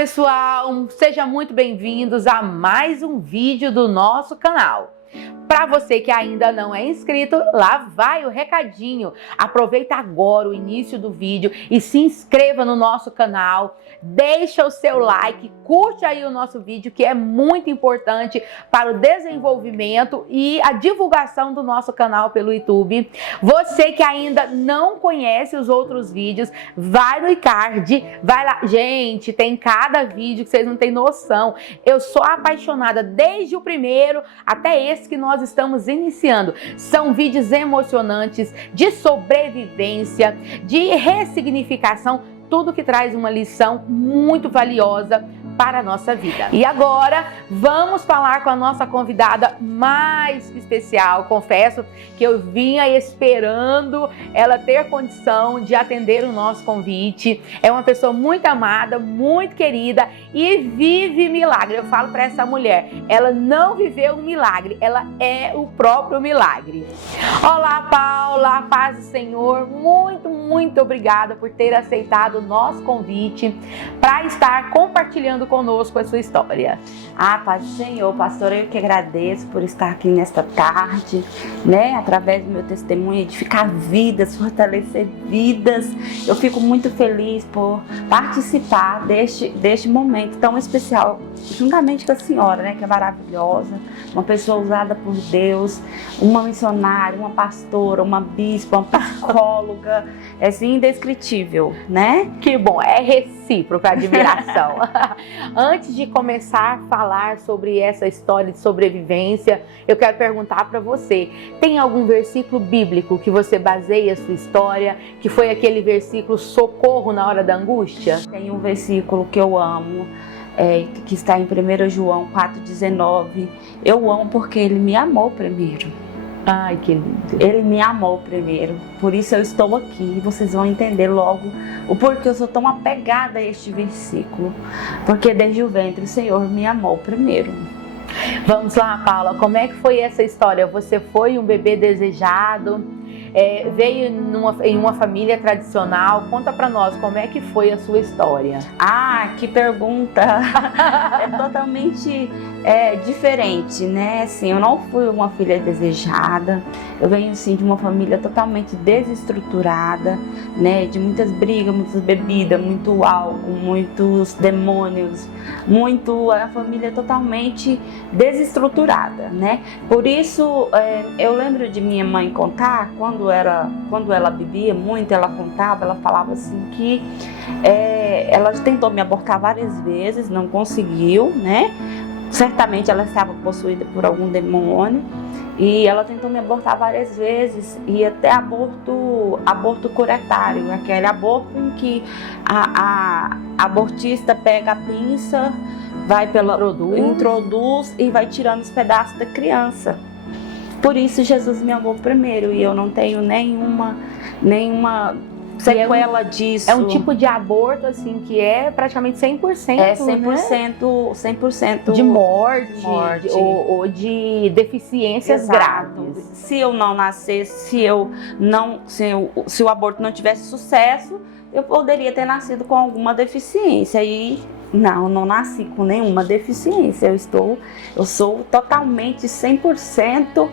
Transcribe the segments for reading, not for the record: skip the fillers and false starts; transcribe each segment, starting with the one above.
pessoal, sejam muito bem-vindos a mais um vídeo do nosso canal. Para você que ainda não é inscrito, lá vai o recadinho. Aproveita agora o início do vídeo e se inscreva no nosso canal. Deixa o seu like, curte aí o nosso vídeo, que é muito importante para o desenvolvimento e a divulgação do nosso canal pelo YouTube. Você que ainda não conhece os outros vídeos, vai no iCard, vai lá. Gente, tem cada vídeo que vocês não têm noção. Eu sou apaixonada desde o primeiro até esse que nós estamos iniciando. São vídeos emocionantes de sobrevivência, de ressignificação, tudo que traz uma lição muito valiosa para a nossa vida. E agora vamos falar com a nossa convidada mais que especial. Confesso que eu vinha esperando ela ter condição de atender o nosso convite. É uma pessoa muito amada, muito querida e vive milagre. Eu falo para essa mulher, ela não viveu um milagre, ela é o próprio milagre. Olá, Paula, paz do Senhor. Muito obrigada por ter aceitado o nosso convite para estar compartilhando conosco a sua história. Paz do Senhor, pastora, eu que agradeço por estar aqui nesta tarde, né? Através do meu testemunho, edificar vidas, fortalecer vidas. Eu fico muito feliz por participar deste momento tão especial, juntamente com a senhora, né? Que é maravilhosa, uma pessoa usada por Deus, uma missionária, uma pastora, uma bispa, uma psicóloga, é assim, indescritível, né? Que bom, é recíproca a admiração. Antes de começar a falar sobre essa história de sobrevivência, eu quero perguntar para você, tem algum versículo bíblico que você baseia a sua história, que foi aquele versículo socorro na hora da angústia? Tem um versículo que eu amo, que está em 1 João 4,19. Eu amo porque ele me amou primeiro. Ai, que lindo. Ele me amou primeiro, por isso eu estou aqui e vocês vão entender logo o porquê eu sou tão apegada a este versículo. Porque desde o ventre o Senhor me amou primeiro. Vamos lá, Paula, como é que foi essa história? Você foi um bebê desejado, veio em uma família tradicional. Conta pra nós como é que foi a sua história. Que pergunta! É totalmente diferente, né? Assim, eu não fui uma filha desejada. Eu venho sim de uma família totalmente desestruturada, né? De muitas brigas, muitas bebidas, muito álcool, muitos demônios, a família totalmente desestruturada, né? Por isso, eu lembro de minha mãe contar, quando ela bebia muito, ela contava, ela falava assim que ela tentou me abortar várias vezes, não conseguiu, né? Certamente ela estava possuída por algum demônio e ela tentou me abortar várias vezes, e até aborto curatário, aquele aborto em que a abortista pega a pinça, introduz e vai tirando os pedaços da criança. Por isso Jesus me amou primeiro e eu não tenho nenhuma sequela disso. É um tipo de aborto assim que é praticamente 100%. É 100% de morte. Ou de deficiências graves. Se eu não nascesse, se o aborto não tivesse sucesso, eu poderia ter nascido com alguma deficiência. E não nasci com nenhuma deficiência. Eu sou totalmente 100%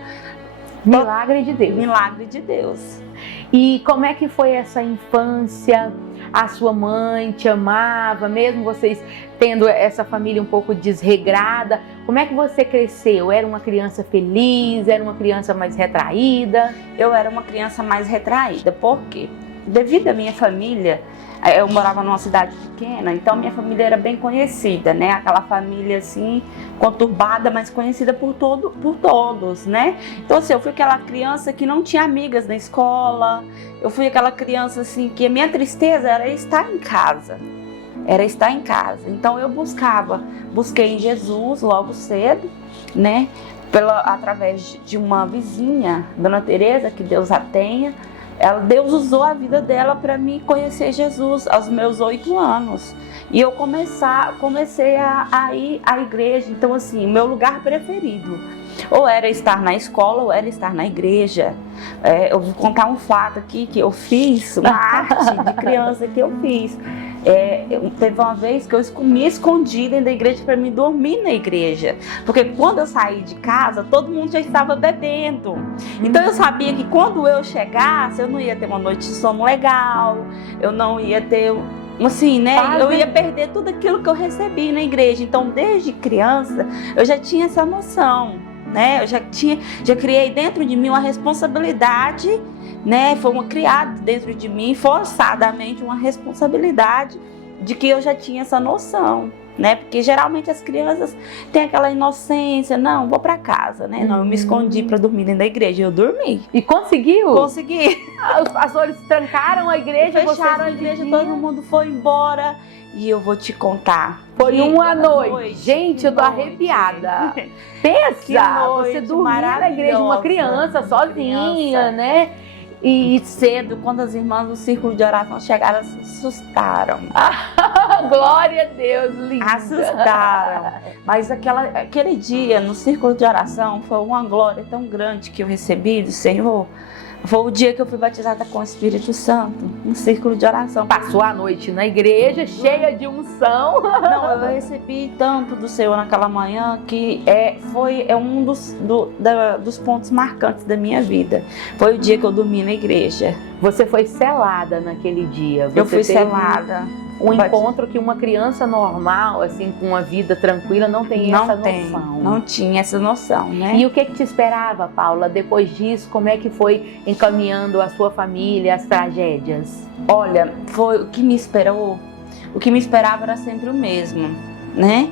milagre de Deus. Milagre de Deus. E como é que foi essa infância? A sua mãe te amava, mesmo vocês tendo essa família um pouco desregrada? Como é que você cresceu? Era uma criança feliz? Era uma criança mais retraída? Eu era uma criança mais retraída. Por quê? Devido à minha família, eu morava numa cidade pequena, então minha família era bem conhecida, né? Aquela família assim, conturbada, mas conhecida por todos, né? Então assim, eu fui aquela criança que não tinha amigas na escola, eu fui aquela criança assim, que a minha tristeza era estar em casa. Então eu busquei em Jesus logo cedo, né? Através de uma vizinha, Dona Teresa, que Deus a tenha. Deus usou a vida dela para me conhecer Jesus aos meus 8 anos. E eu comecei a ir à igreja. Então, assim, meu lugar preferido ou era estar na escola ou era estar na igreja. Eu vou contar um fato aqui que eu fiz, uma arte de criança que eu fiz. Teve uma vez que eu me escondi dentro da igreja para me dormir na igreja. Porque quando eu saí de casa, todo mundo já estava bebendo. Então eu sabia que quando eu chegasse, eu não ia ter uma noite de sono legal, eu não ia ter... Assim, né? Eu ia perder tudo aquilo que eu recebi na igreja. Então, desde criança, eu já tinha essa noção, né? Eu já criei dentro de mim uma responsabilidade, né? Foi criada dentro de mim, forçadamente, uma responsabilidade de que eu já tinha essa noção, né? Porque geralmente as crianças têm aquela inocência, não, vou para casa, né? Não, eu me escondi para dormir dentro da igreja, eu dormi. E conseguiu? Consegui. Os pastores trancaram a igreja, fecharam a igreja, todo mundo foi embora. E eu vou te contar. Foi uma noite. Gente, eu tô arrepiada. Pensa, você dormir na igreja, uma criança sozinha, né? E cedo, quando as irmãs do círculo de oração chegaram, se assustaram. Glória a Deus, linda. Assustaram. Mas aquele dia no círculo de oração foi uma glória tão grande que eu recebi do Senhor. Foi o dia que eu fui batizada com o Espírito Santo, no círculo de oração. Passou a noite na igreja, cheia de unção. Não, eu recebi tanto do Senhor naquela manhã que foi um dos pontos marcantes da minha vida. Foi o dia que eu dormi na igreja. Você foi selada naquele dia. Eu fui selada. Um encontro que uma criança normal, assim, com uma vida tranquila, não tem essa noção. Não tinha essa noção, né? E o que te esperava, Paula, depois disso? Como é que foi encaminhando a sua família, as tragédias? Olha, foi o que me esperou. O que me esperava era sempre o mesmo, né?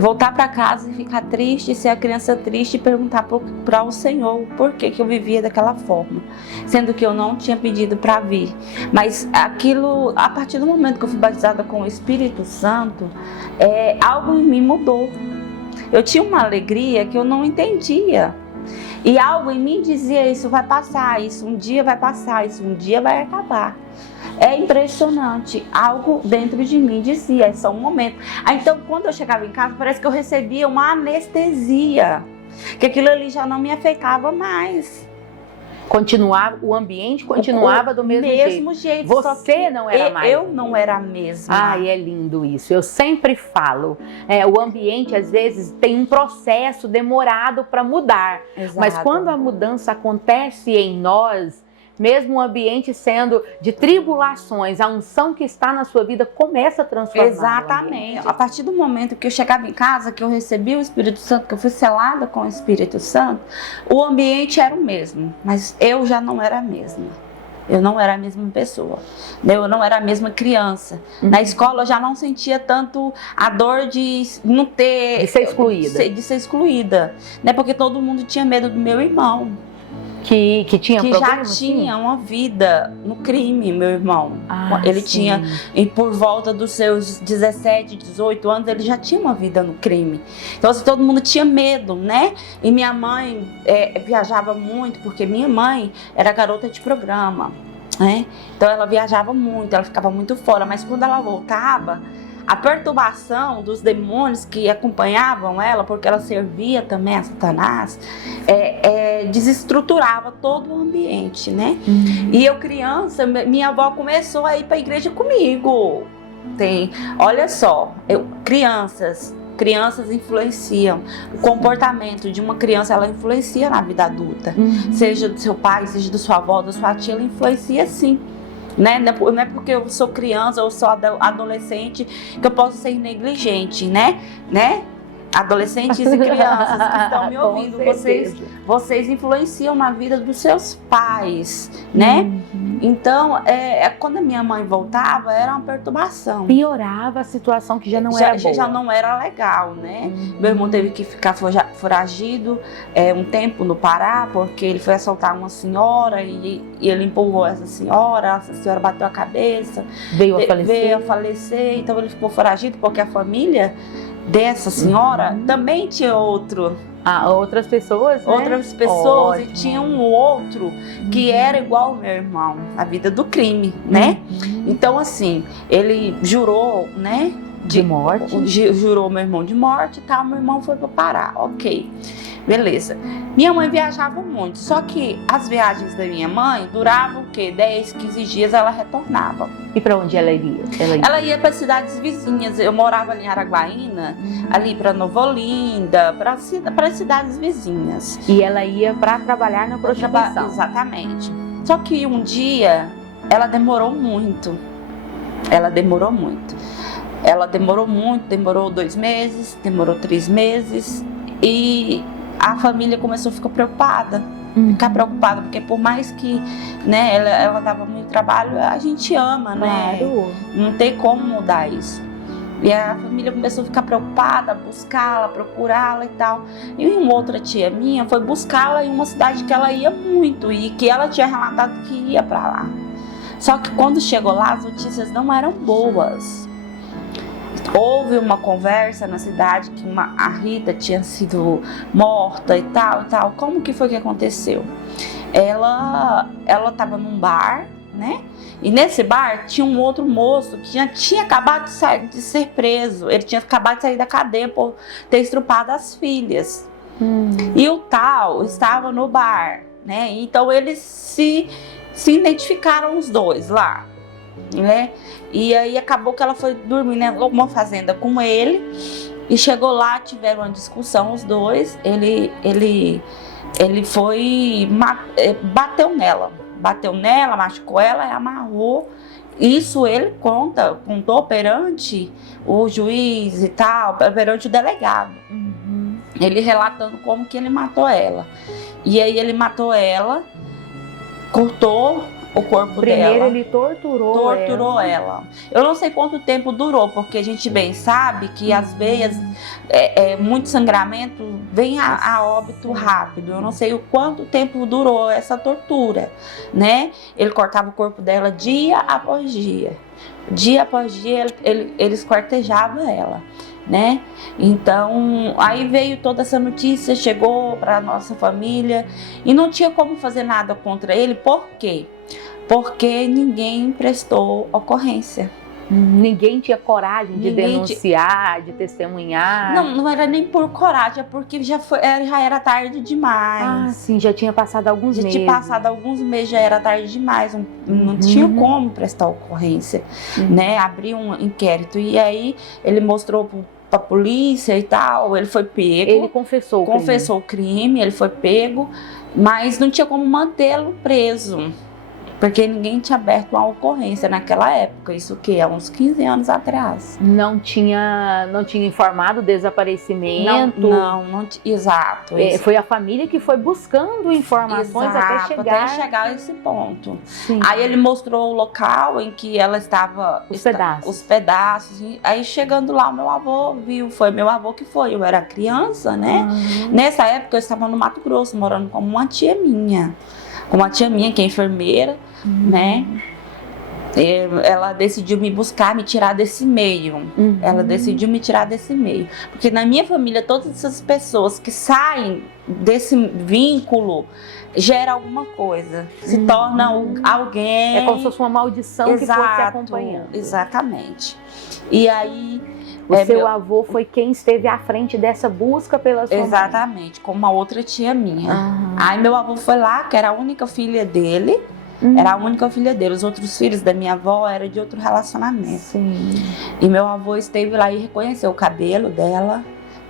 Voltar para casa e ficar triste, ser a criança triste e perguntar para o Senhor por que eu vivia daquela forma, sendo que eu não tinha pedido para vir. Mas aquilo, a partir do momento que eu fui batizada com o Espírito Santo, algo em mim mudou. Eu tinha uma alegria que eu não entendia. E algo em mim dizia, isso vai passar, isso um dia vai passar, isso um dia vai acabar. É impressionante, algo dentro de mim dizia, é só um momento. Então, quando eu chegava em casa, parece que eu recebia uma anestesia, que aquilo ali já não me afetava mais. O ambiente continuava do mesmo jeito. Você não era mais. Eu não era a mesma. Ai, é lindo isso. Eu sempre falo, o ambiente às vezes tem um processo demorado para mudar. Exato. Mas quando a mudança acontece em nós, mesmo o ambiente sendo de tribulações, a unção que está na sua vida começa a transformar. Exatamente. A partir do momento que eu chegava em casa, que eu recebi o Espírito Santo, que eu fui selada com o Espírito Santo, o ambiente era o mesmo, mas eu já não era a mesma. Eu não era a mesma pessoa, eu não era a mesma criança. Na escola eu já não sentia tanto a dor de não ter... De ser excluída. De ser excluída, né? Porque todo mundo tinha medo do meu irmão. Que tinha já tinha uma vida no crime, meu irmão. Ele tinha, por volta dos seus 17, 18 anos, ele já tinha uma vida no crime. Então, assim, todo mundo tinha medo, né? E minha mãe viajava muito, porque minha mãe era garota de programa, né? Então, ela viajava muito, ela ficava muito fora. Mas quando ela voltava, a perturbação dos demônios que acompanhavam ela, porque ela servia também a Satanás, desestruturava todo o ambiente, né? E eu criança, minha avó começou a ir para a igreja comigo. Olha só, crianças influenciam. O comportamento de uma criança, ela influencia na vida adulta. Seja do seu pai, seja da sua avó, da sua tia, ela influencia sim. Né? Não é porque eu sou criança ou sou adolescente que eu posso ser negligente, né? Adolescentes e crianças que estão me ouvindo, vocês influenciam na vida dos seus pais, né? Então, quando a minha mãe voltava, era uma perturbação. Piorava a situação que já não era boa. Já não era legal, né? Meu irmão teve que ficar foragido um tempo no Pará, porque ele foi assaltar uma senhora e ele empurrou essa senhora bateu a cabeça, veio a falecer, então ele ficou foragido porque a família dessa senhora também tinha outras pessoas, né? Outras pessoas. Ótimo. E tinha um outro que era igual ao meu irmão, a vida do crime, né? Então, assim, ele jurou, né? De morte. Jurou meu irmão de morte e tal, meu irmão foi para Pará, ok. Beleza. Minha mãe viajava muito, só que as viagens da minha mãe duravam o quê? 10, 15 dias ela retornava. E para onde ela iria? Ela ia para cidades vizinhas. Eu morava ali em Araguaína, ali para Nova Olinda, para as cidades vizinhas. E ela ia para trabalhar na prostituição. Exatamente. Só que um dia ela demorou muito. Demorou 2 meses, demorou 3 meses. E a família começou a ficar preocupada. Porque por mais que, né, ela dava muito trabalho, a gente ama, né? Claro. Não tem como mudar isso. E a família começou a ficar preocupada, buscá-la, procurá-la e tal. E uma outra tia minha foi buscá-la em uma cidade que ela ia muito e que ela tinha relatado que ia para lá. Só que quando chegou lá, as notícias não eram boas. Houve uma conversa na cidade que a Rita tinha sido morta e tal. Como que foi que aconteceu? Ela estava num bar, né? E nesse bar tinha um outro moço que tinha acabado de ser preso. Ele tinha acabado de sair da cadeia por ter estrupado as filhas. E o tal estava no bar, né? Então eles se identificaram os dois lá, né? E aí acabou que ela foi dormir numa fazenda com ele e chegou lá, tiveram uma discussão os dois. Ele foi bateu nela, machucou ela e amarrou. Isso ele contou perante o juiz e tal, perante o delegado. Ele relatando como que ele matou ela. E aí ele matou ela, cortou o corpo dela. Primeiro ele torturou ela. Eu não sei quanto tempo durou, porque a gente bem sabe que as veias, muito sangramento, vem a óbito rápido. Eu não sei o quanto tempo durou essa tortura, né? Ele cortava o corpo dela dia após dia. Dia após dia ele esquartejava ela, né? Então aí veio toda essa notícia, chegou para nossa família e não tinha como fazer nada contra ele. Por quê? Porque ninguém prestou ocorrência. Ninguém tinha coragem de denunciar, de testemunhar. Não era nem por coragem, é porque já era tarde demais. Ah, sim, já tinha passado alguns meses. Já era tarde demais. Não tinha como prestar ocorrência, né? Abrir um inquérito. E aí ele mostrou pra polícia e tal, ele foi pego. Ele confessou o crime, ele foi pego, mas não tinha como mantê-lo preso. Porque ninguém tinha aberto uma ocorrência naquela época, isso que há uns 15 anos atrás. Não tinha informado o desaparecimento. Não, exato. Foi a família que foi buscando informações até chegar a esse ponto. Sim. Aí ele mostrou o local em que ela estava, os pedaços. Aí chegando lá, o meu avô viu, foi meu avô que foi, eu era criança, né? Nessa época eu estava no Mato Grosso, morando com uma tia minha. Que é enfermeira, né? Ela decidiu me buscar, me tirar desse meio. Porque na minha família, todas essas pessoas que saem desse vínculo gera alguma coisa. Se torna alguém. É como se fosse uma maldição que foi te acompanhando. Exatamente. E aí o seu avô foi quem esteve à frente dessa busca pela sua mãe. Exatamente, com uma outra tia minha. Aí meu avô foi lá, que era a única filha dele. Os outros filhos da minha avó eram de outro relacionamento. Sim. E meu avô esteve lá e reconheceu o cabelo dela,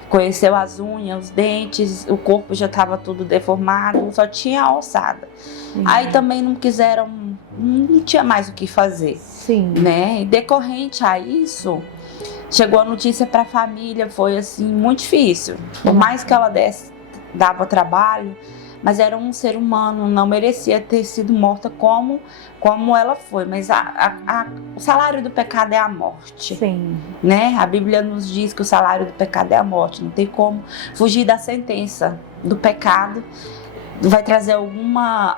reconheceu as unhas, os dentes, o corpo já estava tudo deformado, só tinha a ossada. Aí também não tinha mais o que fazer. Sim. Né? E decorrente a isso, chegou a notícia para a família, foi assim, muito difícil. Por mais que ela dava trabalho, mas era um ser humano, não merecia ter sido morta como ela foi. Mas o salário do pecado é a morte. Sim. Né? A Bíblia nos diz que o salário do pecado é a morte. Não tem como fugir da sentença do pecado. Vai trazer alguma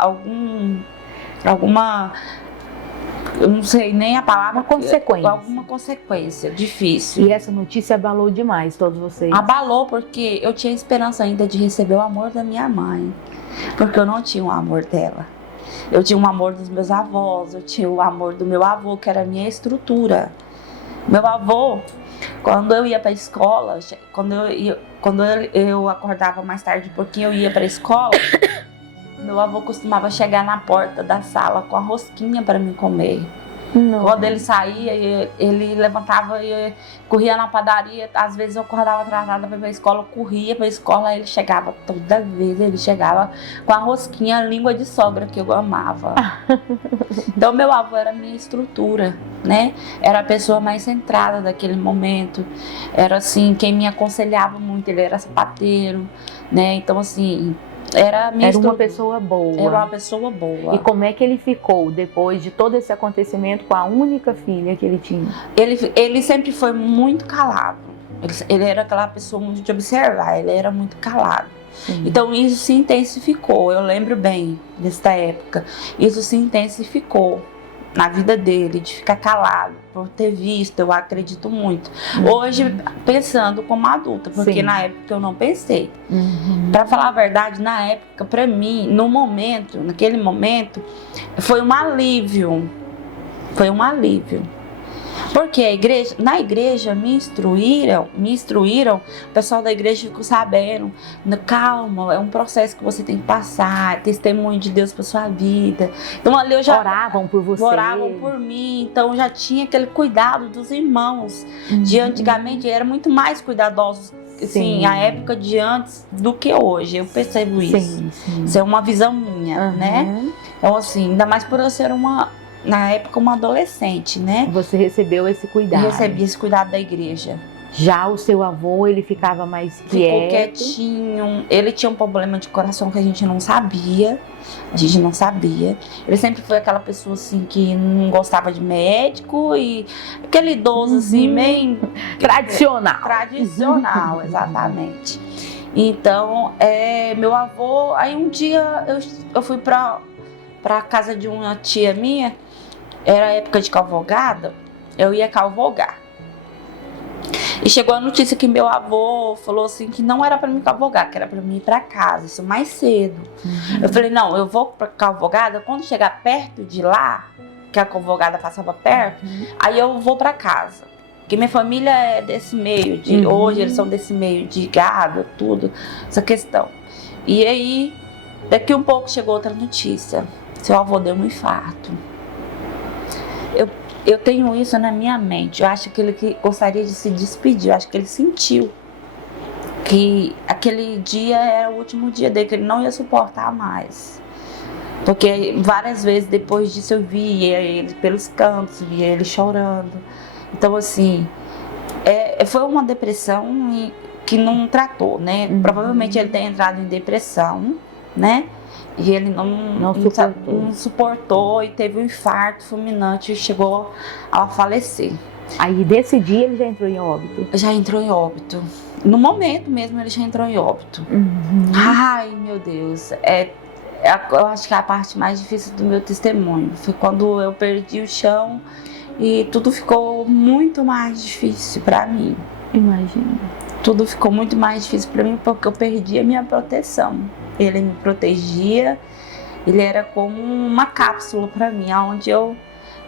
eu não sei nem a palavra. Alguma consequência difícil. E essa notícia abalou demais todos vocês? Abalou porque eu tinha esperança ainda de receber o amor da minha mãe. Porque eu não tinha o amor dela. Eu tinha o amor dos meus avós, eu tinha o amor do meu avô, que era a minha estrutura. Meu avô, Quando eu ia para a escola, quando eu acordava mais tarde um pouquinho, eu ia para a escola, meu avô costumava chegar na porta da sala com a rosquinha para mim comer. Não. Quando ele saía, ele levantava e corria na padaria. Às vezes eu acordava atrasada para ir para a escola, corria para a escola, aí ele chegava, toda vez ele chegava com a rosquinha, a língua de sogra que eu amava. Então meu avô era a minha estrutura, né? Era a pessoa mais centrada daquele momento. Era assim, quem me aconselhava muito, ele era sapateiro, né? Então assim, era uma pessoa boa. Era uma pessoa boa. E como é que ele ficou depois de todo esse acontecimento com a única filha que ele tinha? Ele sempre foi muito calado. Ele era aquela pessoa muito de observar, ele era muito calado. Sim. Então isso se intensificou, eu lembro bem desta época. Isso se intensificou na vida dele, de ficar calado, por ter visto, eu acredito muito. Hoje, pensando como adulta, porque na época eu não pensei. Pra falar a verdade, na época, pra mim, naquele momento, foi um alívio. Foi um alívio. Porque na igreja me instruíram, o pessoal da igreja ficou sabendo, calma, é um processo que você tem que passar, testemunho de Deus para sua vida. Então ali eu já oravam por você, oravam por mim, então já tinha aquele cuidado dos irmãos. De antigamente era muito mais cuidadosos, assim, a época de antes do que hoje. Eu percebo isso. Isso é uma visão minha, né? Então assim, ainda mais por eu ser na época, uma adolescente, né? Você recebeu esse cuidado. Eu recebi esse cuidado da igreja. Já o seu avô, ele ficava mais quieto? Ficou quietinho. Ele tinha um problema de coração que a gente não sabia. Ele sempre foi aquela pessoa, assim, que não gostava de médico e aquele idoso, assim, meio... Tradicional. Tradicional, exatamente. Então, meu avô... Aí um dia eu fui pra casa de uma tia minha. Era época de cavalgada, eu ia cavalgar. E chegou a notícia que meu avô falou assim que não era para mim cavalgar, que era para mim ir para casa, isso mais cedo. Eu falei, não, eu vou para cavalgada, quando chegar perto de lá, que a cavalgada passava perto, aí eu vou para casa. Porque minha família é desse meio, hoje eles são desse meio de gado, tudo, essa questão. E aí, daqui um pouco chegou outra notícia, seu avô deu um infarto. Eu tenho isso na minha mente. Eu acho que ele gostaria de se despedir. Eu acho que ele sentiu que aquele dia era o último dia dele, que ele não ia suportar mais. Porque várias vezes depois disso eu via ele pelos cantos, via ele chorando. Então assim, foi uma depressão que não tratou, né? Provavelmente ele tem entrado em depressão, né? E ele não suportou e teve um infarto fulminante e chegou a falecer. Aí desse dia ele já entrou em óbito? Já entrou em óbito. No momento mesmo ele já entrou em óbito. Ai, meu Deus. Eu acho que é a parte mais difícil do meu testemunho. Foi quando eu perdi o chão e tudo ficou muito mais difícil pra mim. Imagina. Tudo ficou muito mais difícil pra mim porque eu perdi a minha proteção. Ele me protegia, ele era como uma cápsula para mim, onde eu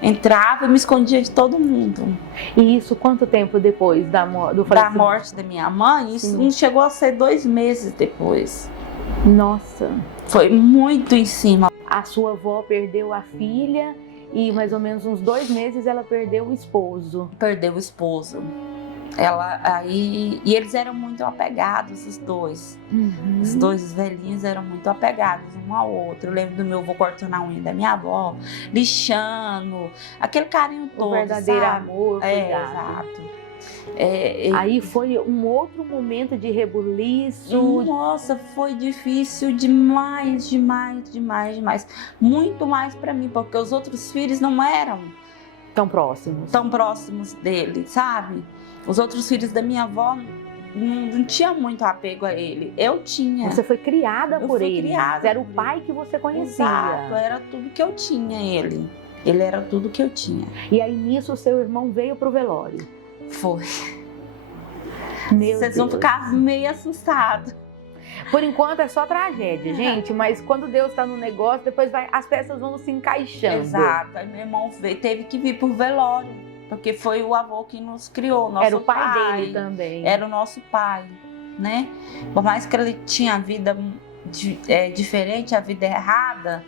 entrava e me escondia de todo mundo. E isso quanto tempo depois da morte da minha mãe? Isso não chegou a ser 2 meses depois. Nossa. Foi muito em cima. A sua avó perdeu a filha e mais ou menos uns 2 meses ela perdeu o esposo. Perdeu o esposo. E eles eram muito apegados, os dois. Os dois velhinhos eram muito apegados um ao outro. Eu lembro do meu avô cortando a unha da minha avó, lixando, aquele carinho todo, o verdadeiro amor, exato. Aí foi um outro momento de rebuliço. Nossa, foi difícil demais. Muito mais pra mim, porque os outros filhos não eram tão próximos dele, sabe? Os outros filhos da minha avó não tinham muito apego a ele. Eu tinha. Você foi criada por ele. Era o por pai ele. Que você conhecia. Exato, era tudo que eu tinha, ele. Ele era tudo que eu tinha. E aí nisso o seu irmão veio pro velório. Foi. Vocês vão ficar meio assustados. Por enquanto é só tragédia, gente, mas quando Deus está no negócio, depois as peças vão se encaixando. Exato, aí meu irmão teve que vir pro velório. porque foi o avô que nos criou, nosso Era o pai dele também. Era o nosso pai, né? Por mais que ele tinha a vida diferente, a vida errada,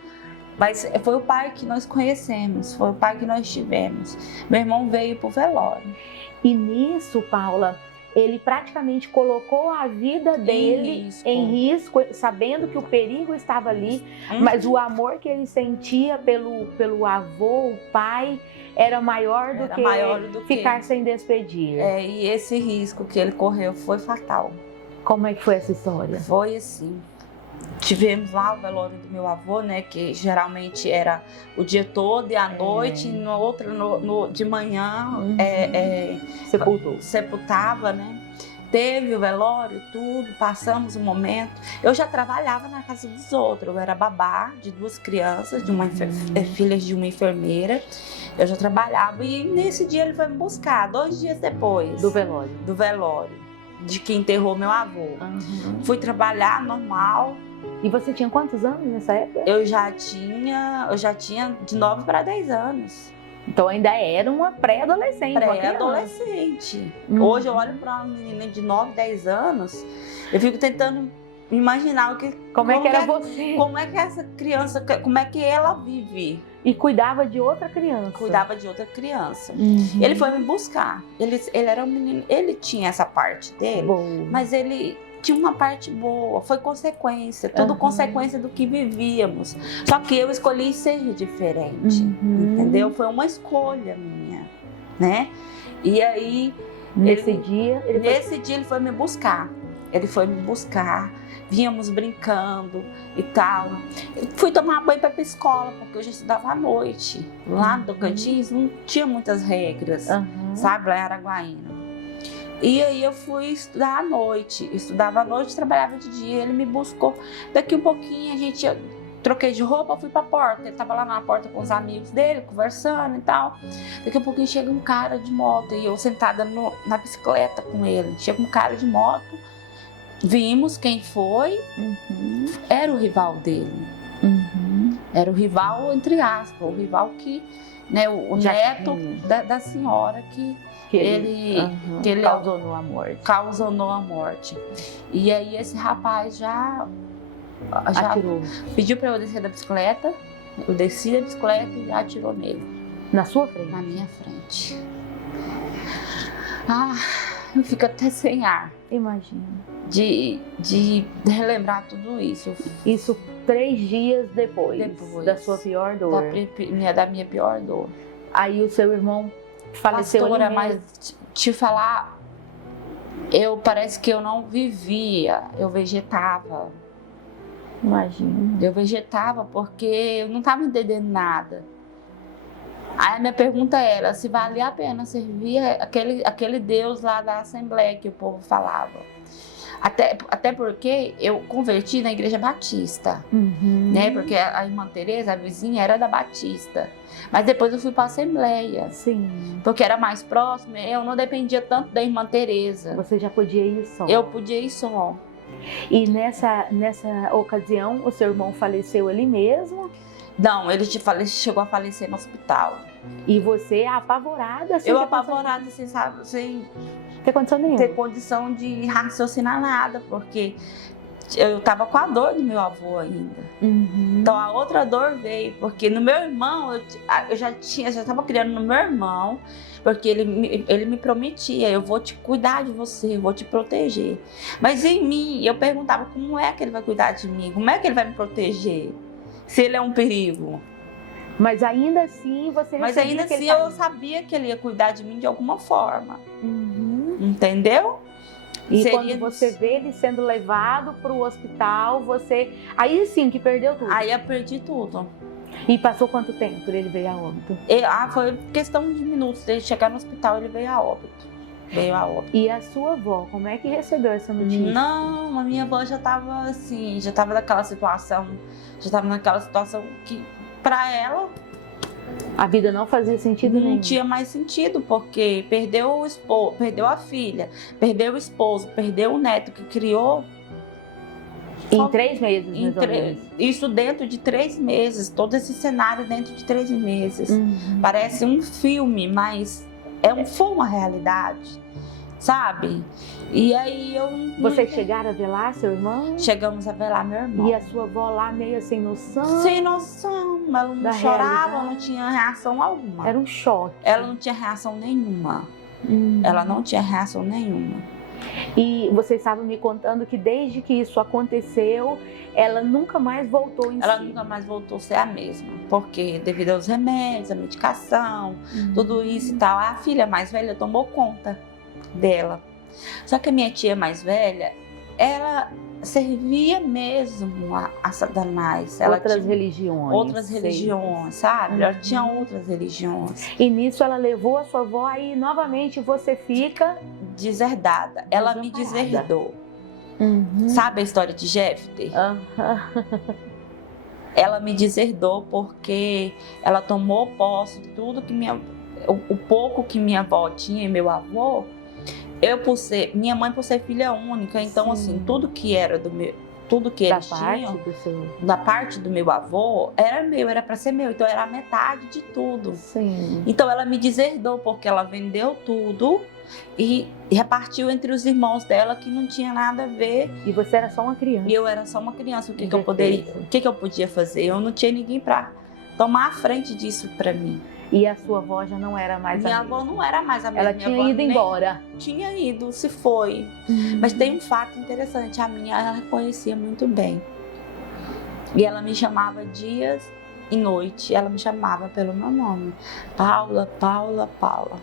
mas foi o pai que nós conhecemos, foi o pai que nós tivemos. Meu irmão veio pro velório. E nisso, Paula, ele praticamente colocou a vida dele em risco, sabendo que o perigo estava ali, mas o amor que ele sentia pelo avô, o pai, era maior do que ficar sem despedir. E esse risco que ele correu foi fatal. Como é que foi essa história? Foi assim. Tivemos lá o velório do meu avô, né, que geralmente era o dia todo e à noite, e no outro de manhã sepultava, né? Teve o velório, tudo, passamos o momento. Eu já trabalhava na casa dos outros, eu era babá de 2 crianças, de filhas de uma enfermeira. Eu já trabalhava e nesse dia ele foi me buscar, 2 dias depois. Do velório? Do velório, de que enterrou meu avô. Fui trabalhar normal. E você tinha quantos anos nessa época? Eu já tinha de 9 para 10 anos. Então ainda era uma pré-adolescente. Pré-adolescente. Hoje eu olho para uma menina de 9, 10 anos, eu fico tentando imaginar como é que era você. Como é que essa criança, como é que ela vive. E cuidava de outra criança. Cuidava de outra criança. Ele foi me buscar. Ele era um menino, ele tinha essa parte dele, mas ele tinha uma parte boa, foi consequência, tudo consequência do que vivíamos. Só que eu escolhi ser diferente, entendeu? Foi uma escolha minha, né? E aí, nesse dia ele foi me buscar. Ele foi me buscar, vínhamos brincando e tal. Eu fui tomar banho para a escola, porque eu já estudava à noite. Lá no Tocantins não tinha muitas regras, sabe? Lá em Araguaína. E aí eu fui estudar à noite. Estudava à noite, trabalhava de dia. Ele me buscou. Daqui um pouquinho troquei de roupa, fui pra porta. Ele tava lá na porta com os amigos dele, conversando e tal. Daqui a pouquinho chega um cara de moto e eu sentada na bicicleta com ele. Chega um cara de moto, vimos quem foi. Era o rival dele. Era o rival, entre aspas, o rival que, né, o neto da senhora que ele causou a morte. Causou a morte. E aí esse rapaz já atirou. Pediu para eu descer da bicicleta. Eu desci da bicicleta e já atirou nele. Na sua frente? Na minha frente. Eu fico até sem ar. Imagina. De relembrar tudo isso. Isso 3 dias depois da sua pior dor. Da minha pior dor. Aí o seu irmão faleceu. Pastora, mas te falar, parece que eu não vivia, eu vegetava. Imagina. Eu vegetava porque eu não estava entendendo nada. Aí a minha pergunta era se valia a pena servir aquele Deus lá da Assembleia que o povo falava. Até porque eu converti na Igreja Batista, né? Porque a irmã Tereza, a vizinha, era da Batista. Mas depois eu fui para a Assembleia. Sim. Porque era mais próximo, eu não dependia tanto da irmã Tereza. Você já podia ir só? Eu podia ir só. E nessa ocasião, o seu irmão faleceu ali mesmo? Não, ele chegou a falecer no hospital. E você apavorada? Eu apavorada, sem ter condição nenhuma. Ter condição de raciocinar nada, porque eu tava com a dor do meu avô ainda. Então a outra dor veio, porque no meu irmão, eu já estava criando no meu irmão, porque ele me prometia, eu vou te cuidar de você, eu vou te proteger. Mas em mim, eu perguntava, como é que ele vai cuidar de mim? Como é que ele vai me proteger? Se ele é um perigo. Mas ainda assim, eu sabia que ele ia cuidar de mim de alguma forma. Entendeu? E quando você vê ele sendo levado para o hospital, aí sim que perdeu tudo. Aí eu perdi tudo. E passou quanto tempo por ele veio a óbito? Foi questão de minutos. Ele chegar no hospital, ele veio a óbito. E a sua avó, como é que recebeu essa notícia? Não, a minha avó já estava assim, já estava naquela situação que para ela a vida não fazia sentido nenhum. Não tinha mais sentido, porque perdeu a filha, perdeu o esposo, perdeu o neto que criou. Em 3 meses, mais ou menos. Isso dentro de 3 meses, todo esse cenário dentro de 3 meses. Parece um filme, mas foi uma realidade, sabe? E aí eu... Vocês chegaram a velar seu irmão? Chegamos a velar meu irmão. E a sua avó lá meio sem noção? Sem noção, ela não chorava, não tinha reação alguma. Era um choque. Ela não tinha reação nenhuma. Ela não tinha reação nenhuma. E vocês estavam me contando que desde que isso aconteceu, ela nunca mais voltou em si. Ela nunca mais voltou a ser a mesma. Porque devido aos remédios, a medicação, tudo isso e tal, a filha mais velha tomou conta dela. Só que a minha tia mais velha, ela servia mesmo a Satanás. Ela outras tinha religiões. Outras religiões, sabe? Ela tinha outras religiões. E nisso ela levou a sua avó e novamente você fica... deserdada. Ela me deserdou. Sabe a história de Jefter? Ela me deserdou porque ela tomou posse de tudo que o pouco que minha avó tinha e meu avô. Minha mãe por ser filha única, então Sim. assim, tudo que era do meu, tudo que eles tinham, da parte do meu avô, era meu, era para ser meu, então era a metade de tudo. Sim. Então ela me deserdou porque ela vendeu tudo e repartiu entre os irmãos dela que não tinha nada a ver. E você era só uma criança. E eu era só uma criança, o que eu podia fazer? Eu não tinha ninguém para tomar a frente disso para mim. E a sua avó já não era mais minha a mesma? Minha avó não era mais a mesma. Ela tinha ido embora. Tinha ido, se foi. Mas tem um fato interessante, a minha ela conhecia muito bem. E ela me chamava dias e noite, ela me chamava pelo meu nome. Paula, Paula, Paula.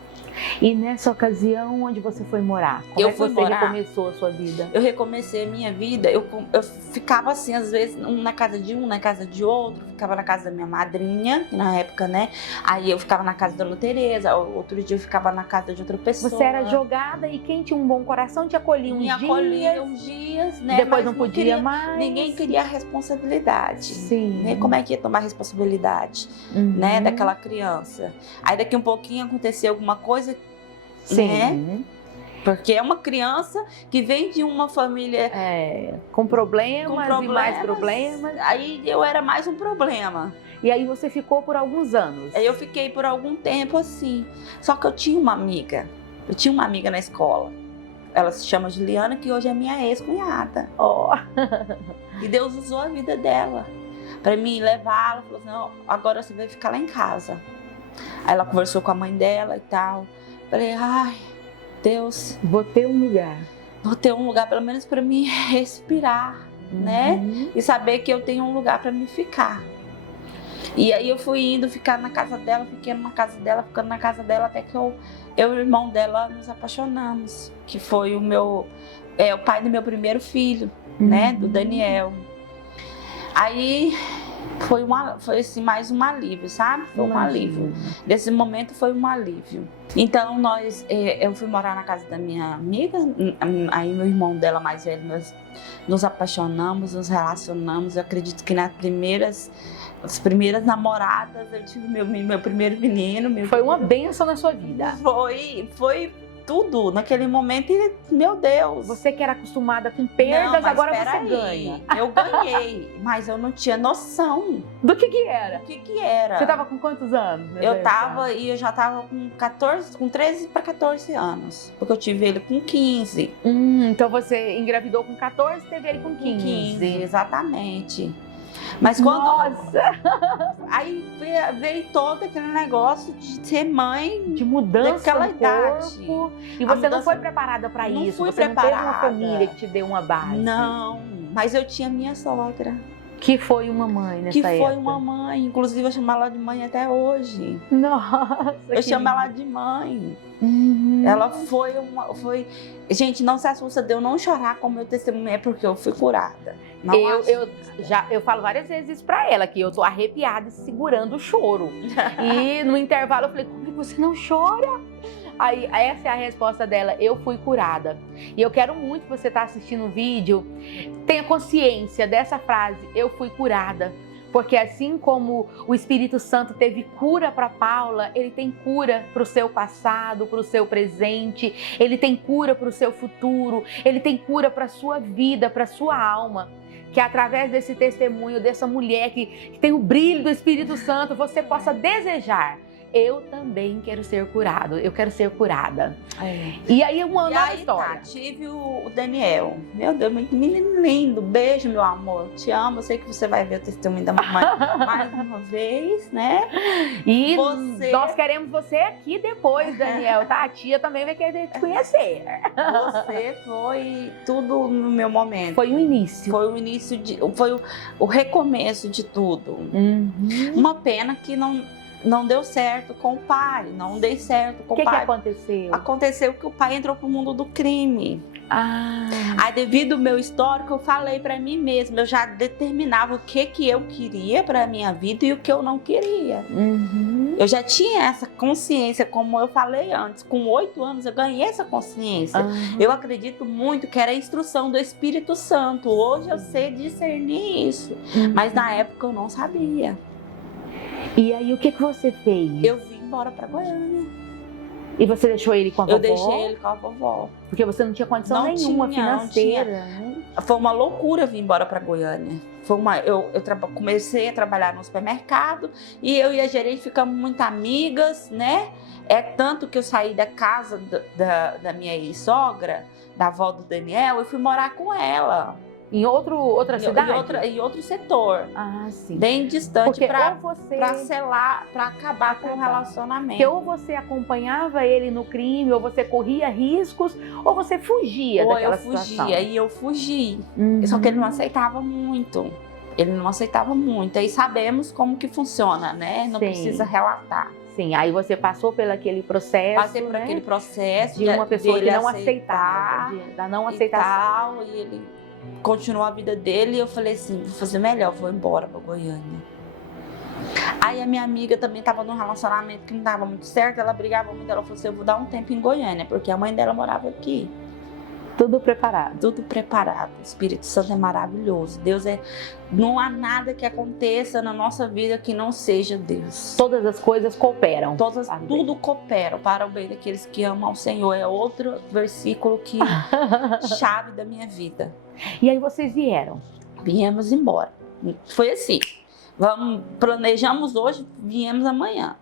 E nessa ocasião, onde você foi morar? Como você recomeçou a sua vida? Eu recomecei a minha vida, eu ficava assim, às vezes, na casa de um, na casa de outro, ficava na casa da minha madrinha, na época, né? Aí eu ficava na casa da Dona Tereza, outro dia eu ficava na casa de outra pessoa. Você era jogada e quem tinha um bom coração te acolhia uns dias. Me acolhia uns dias, né? Depois não podia mais. Ninguém queria a responsabilidade. Sim. Né? Como é que ia tomar a responsabilidade, né? Daquela criança. Aí daqui um pouquinho aconteceu alguma coisa. Sim. Né? Porque é uma criança que vem de uma família com problemas e mais problemas. Aí eu era mais um problema. E aí você ficou por alguns anos? Aí eu fiquei por algum tempo assim. Só que eu tinha uma amiga. Eu tinha uma amiga na escola. Ela se chama Juliana, que hoje é minha ex-cunhada. Oh. E Deus usou a vida dela para me levar. Ela falou assim, não, agora você vai ficar lá em casa. Aí ela conversou com a mãe dela e tal. Falei, ai, Deus, vou ter um lugar. Vou ter um lugar pelo menos para me respirar, né? E saber que eu tenho um lugar para me ficar. E aí eu fui indo ficar na casa dela, fiquei na casa dela, ficando na casa dela, até que eu e o irmão dela nos apaixonamos. Que foi o pai do meu primeiro filho, né? Do Daniel. Aí foi assim, mais um alívio, sabe? Foi um alívio. Desse momento foi um alívio. Então eu fui morar na casa da minha amiga, aí meu irmão dela mais velho, nós nos apaixonamos, nos relacionamos. Eu acredito que as primeiras namoradas eu tive meu primeiro menino. Foi uma bênção na sua vida. Foi tudo naquele momento e, meu Deus. Você que era acostumada com perdas, não, agora você ganha. Eu ganhei, mas eu não tinha noção. Do que era? O que era. Você tava com quantos anos? Eu já tava com 13 para 14 anos, porque eu tive ele com 15. Então você engravidou com 14 e teve ele com 15. 15, exatamente. Mas quando... Nossa! Aí veio todo aquele negócio de ser mãe, de mudança daquela no idade. Corpo. E você não foi preparada para isso? Você não teve uma família que te deu uma base? Não, mas eu tinha minha sogra. Que foi uma mãe nessa época. Que foi uma mãe. Inclusive eu chamo ela de mãe até hoje. Nossa, eu chamo ela de mãe. Ela foi. Gente, não se assusta de eu não chorar como meu testemunho é porque eu fui curada. Eu falo várias vezes isso pra ela, que eu tô arrepiada e segurando o choro. E no intervalo eu falei, como é que você não chora? Aí essa é a resposta dela, eu fui curada. E eu quero muito que você tá assistindo o vídeo, tenha consciência dessa frase, eu fui curada. Porque assim como o Espírito Santo teve cura para Paula, ele tem cura para o seu passado, para o seu presente, ele tem cura para o seu futuro, ele tem cura para a sua vida, para a sua alma. Que através desse testemunho, dessa mulher que tem o brilho do Espírito Santo, você possa desejar eu também quero ser curado, eu quero ser curada. E aí uma nova história. Tá, tive o Daniel. Meu Deus, menino lindo. Beijo, meu amor. Te amo. Eu sei que você vai ver o testemunho da mamãe mais uma vez, né? E nós queremos você aqui depois, Daniel, tá? A tia também vai querer te conhecer. Você foi tudo no meu momento. Foi o início. Foi o início foi o recomeço de tudo. Uma pena que não deu certo com o pai, não dei certo com o pai. O que aconteceu? Aconteceu que o pai entrou pro mundo do crime. Aí, devido ao meu histórico, eu falei pra mim mesma, eu já determinava o que eu queria pra minha vida e o que eu não queria. Eu já tinha essa consciência, como eu falei antes, com 8 anos eu ganhei essa consciência. Eu acredito muito que era a instrução do Espírito Santo. Hoje eu sei discernir isso, mas na época eu não sabia. E aí, o que você fez? Eu vim embora pra Goiânia. E você deixou ele com a vovó? Eu deixei ele com a vovó. Porque você não tinha condição nenhuma financeira. Foi uma loucura vir embora para Goiânia. Eu comecei a trabalhar no supermercado e eu e a gerente ficamos muito amigas, né? É tanto que eu saí da casa da minha ex-sogra, da avó do Daniel, e fui morar com ela. Em outra cidade? Em outro setor. Sim. Bem distante para você... selar, para acabar com o relacionamento. Porque ou você acompanhava ele no crime, ou você corria riscos, ou você fugia daquela situação. E eu fugi. Só que ele não aceitava muito. Aí sabemos como que funciona, né? Não precisa relatar. Sim, aí você passou por aquele processo. Passei por aquele processo de uma pessoa que não aceitava, da não aceitação. E ele continuou a vida dele e eu falei assim, vou fazer melhor, vou embora pra Goiânia. Aí a minha amiga também estava num relacionamento que não estava muito certo, ela brigava muito, ela falou assim, eu vou dar um tempo em Goiânia, porque a mãe dela morava aqui. Tudo preparado. Tudo preparado. O Espírito Santo é maravilhoso. Não há nada que aconteça na nossa vida que não seja Deus. Todas as coisas cooperam. Tudo coopera para o bem daqueles que amam ao Senhor. É outro versículo que chave da minha vida. E aí vocês vieram? Viemos embora. Foi assim. Planejamos hoje, viemos amanhã.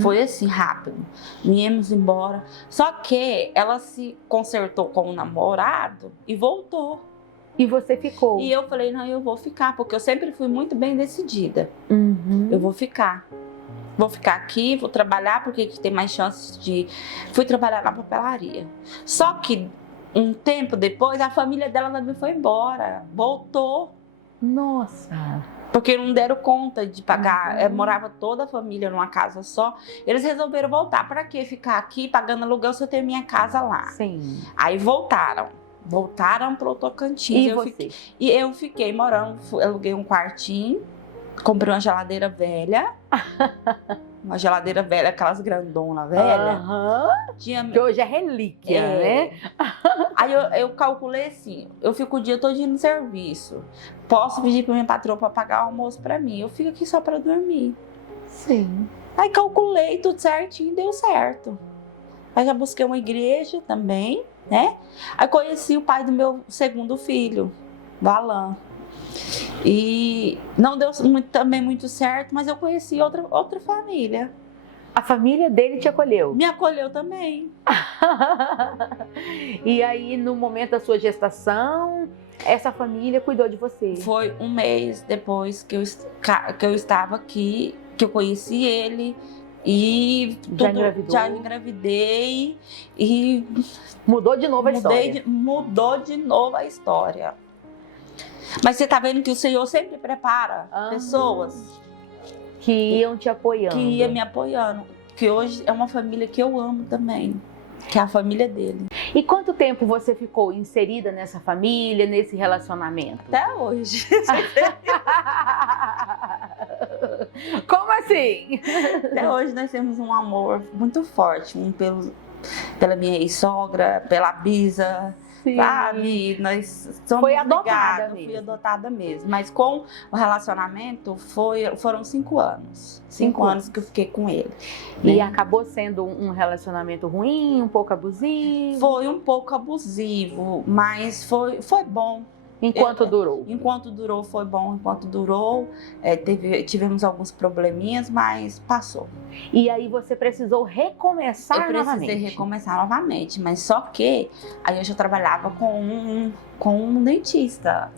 Foi assim, rápido. Viemos embora. Só que ela se consertou com o namorado e voltou. E você ficou? E eu falei, não, eu vou ficar, porque eu sempre fui muito bem decidida. Eu vou ficar. Vou ficar aqui, vou trabalhar, porque tem mais chances de... Fui trabalhar na papelaria. Só que um tempo depois, a família dela também foi embora. Voltou. Nossa! Porque não deram conta de pagar, morava toda a família numa casa só. Eles resolveram voltar. Para que ficar aqui pagando aluguel se eu tenho minha casa lá? Sim. Aí voltaram para o Tocantins. E eu fiquei morando, aluguei um quartinho, comprei uma geladeira velha. Uma geladeira velha, aquelas grandonas velhas. Que hoje é relíquia, né? Aí eu calculei assim, eu fico o dia todo no serviço. Posso pedir para minha patroa para pagar o almoço para mim. Eu fico aqui só para dormir. Sim. Aí calculei tudo certinho e deu certo. Aí já busquei uma igreja também, né? Aí conheci o pai do meu segundo filho, o Alan. E não deu também muito certo, mas eu conheci outra família. A família dele te acolheu? Me acolheu também. E aí, no momento da sua gestação, essa família cuidou de você? Foi um mês depois que eu estava aqui, que eu conheci ele. E já engravidei e mudou de novo a história. Mudou de novo a história. Mas você tá vendo que o Senhor sempre prepara pessoas que iam te apoiando. Que iam me apoiando. Que hoje é uma família que eu amo também. Que é a família dele. E quanto tempo você ficou inserida nessa família, nesse relacionamento? Até hoje. Como assim? Até hoje nós temos um amor muito forte. Pela minha ex-sogra, pela Bisa. Sim. Sabe? Nós somos Foi adotada mesmo. Fui adotada mesmo. Mas com o relacionamento foram 5 anos. 5 anos que eu fiquei com ele. E né? acabou sendo um relacionamento ruim, um pouco abusivo? Foi um pouco abusivo, mas foi bom. Enquanto durou? Enquanto durou foi bom, enquanto durou, tivemos alguns probleminhas, mas passou. E aí você precisou recomeçar novamente? Eu precisei recomeçar novamente, mas só que aí eu já trabalhava com um dentista.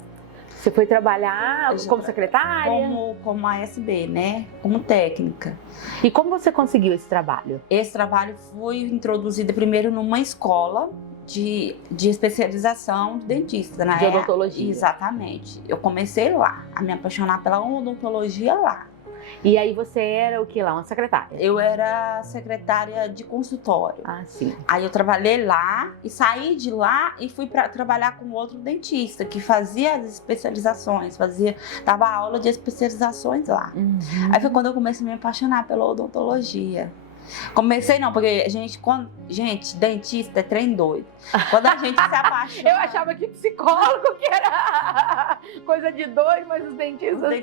Você foi trabalhar como secretária? Como ASB, né? Como técnica. E como você conseguiu esse trabalho? Esse trabalho foi introduzido primeiro numa escola de especialização de dentista, né? De odontologia. Exatamente. Eu comecei lá, a me apaixonar pela odontologia lá. E aí você era o que lá? Uma secretária? Eu era secretária de consultório. Ah, sim. Aí eu trabalhei lá e saí de lá e fui para trabalhar com outro dentista que fazia as especializações, dava aula de especializações lá. Uhum. Aí foi quando eu comecei a me apaixonar pela odontologia. Comecei não, porque dentista é trem doido. Quando a gente se apaixona... Eu achava que psicólogo que era coisa de doido, mas os dentistas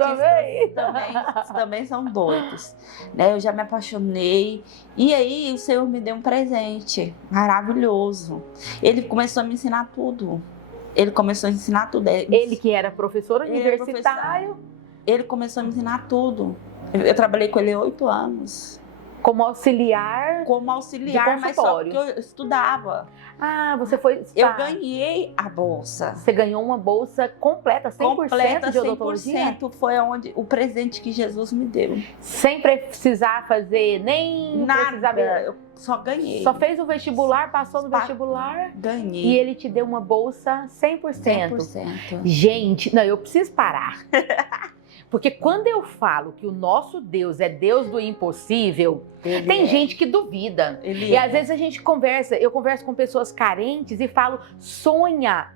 também são doidos. Né? Eu já me apaixonei. E aí o Senhor me deu um presente maravilhoso. Ele começou a me ensinar tudo. Ele Ele que era professor universitário. Ele começou a me ensinar tudo. Eu trabalhei com ele 8 anos. Como auxiliar mas só porque eu estudava. Ah, você foi... Eu ganhei a bolsa. Você ganhou uma bolsa completa, 100% de odontologia? 100% foi o presente que Jesus me deu. Sem precisar fazer nem... Nada, eu só ganhei. Só fez o vestibular, passou no vestibular? Ganhei. E ele te deu uma bolsa 100%. 100%. Gente, não, eu preciso parar. Porque quando eu falo que o nosso Deus é Deus do impossível, tem gente que duvida. Às vezes eu converso com pessoas carentes e falo, sonha,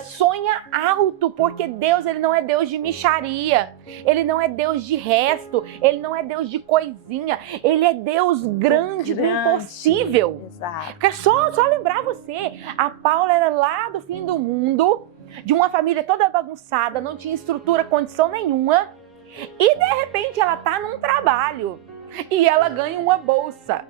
sonha alto, porque Deus, ele não é Deus de mixaria, ele não é Deus de resto, ele não é Deus de coisinha, ele é Deus grande do impossível. Exato. Porque só lembrar você, a Paula era lá do fim do mundo, de uma família toda bagunçada, não tinha estrutura, condição nenhuma, e de repente ela tá num trabalho e ela ganha uma bolsa.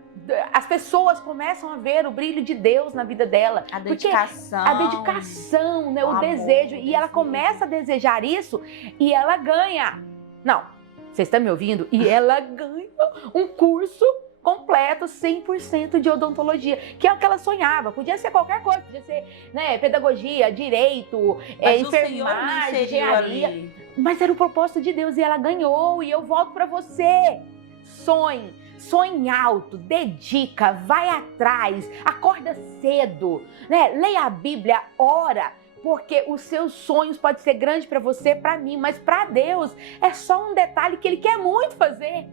As pessoas começam a ver o brilho de Deus na vida dela. A dedicação. A dedicação, né? O desejo. E ela começa a desejar isso e ela ganha. Não, vocês estão me ouvindo? E ela ganha um curso completo, 100% de odontologia, que é o que ela sonhava. Podia ser qualquer coisa, podia ser, né, pedagogia, direito, enfermagem, engenharia. Mas era o propósito de Deus e ela ganhou. E eu volto para você. Sonhe alto, dedica, vai atrás, acorda cedo, né? Leia a Bíblia, ora. Porque os seus sonhos podem ser grandes para você, para mim, mas para Deus é só um detalhe que Ele quer muito fazer.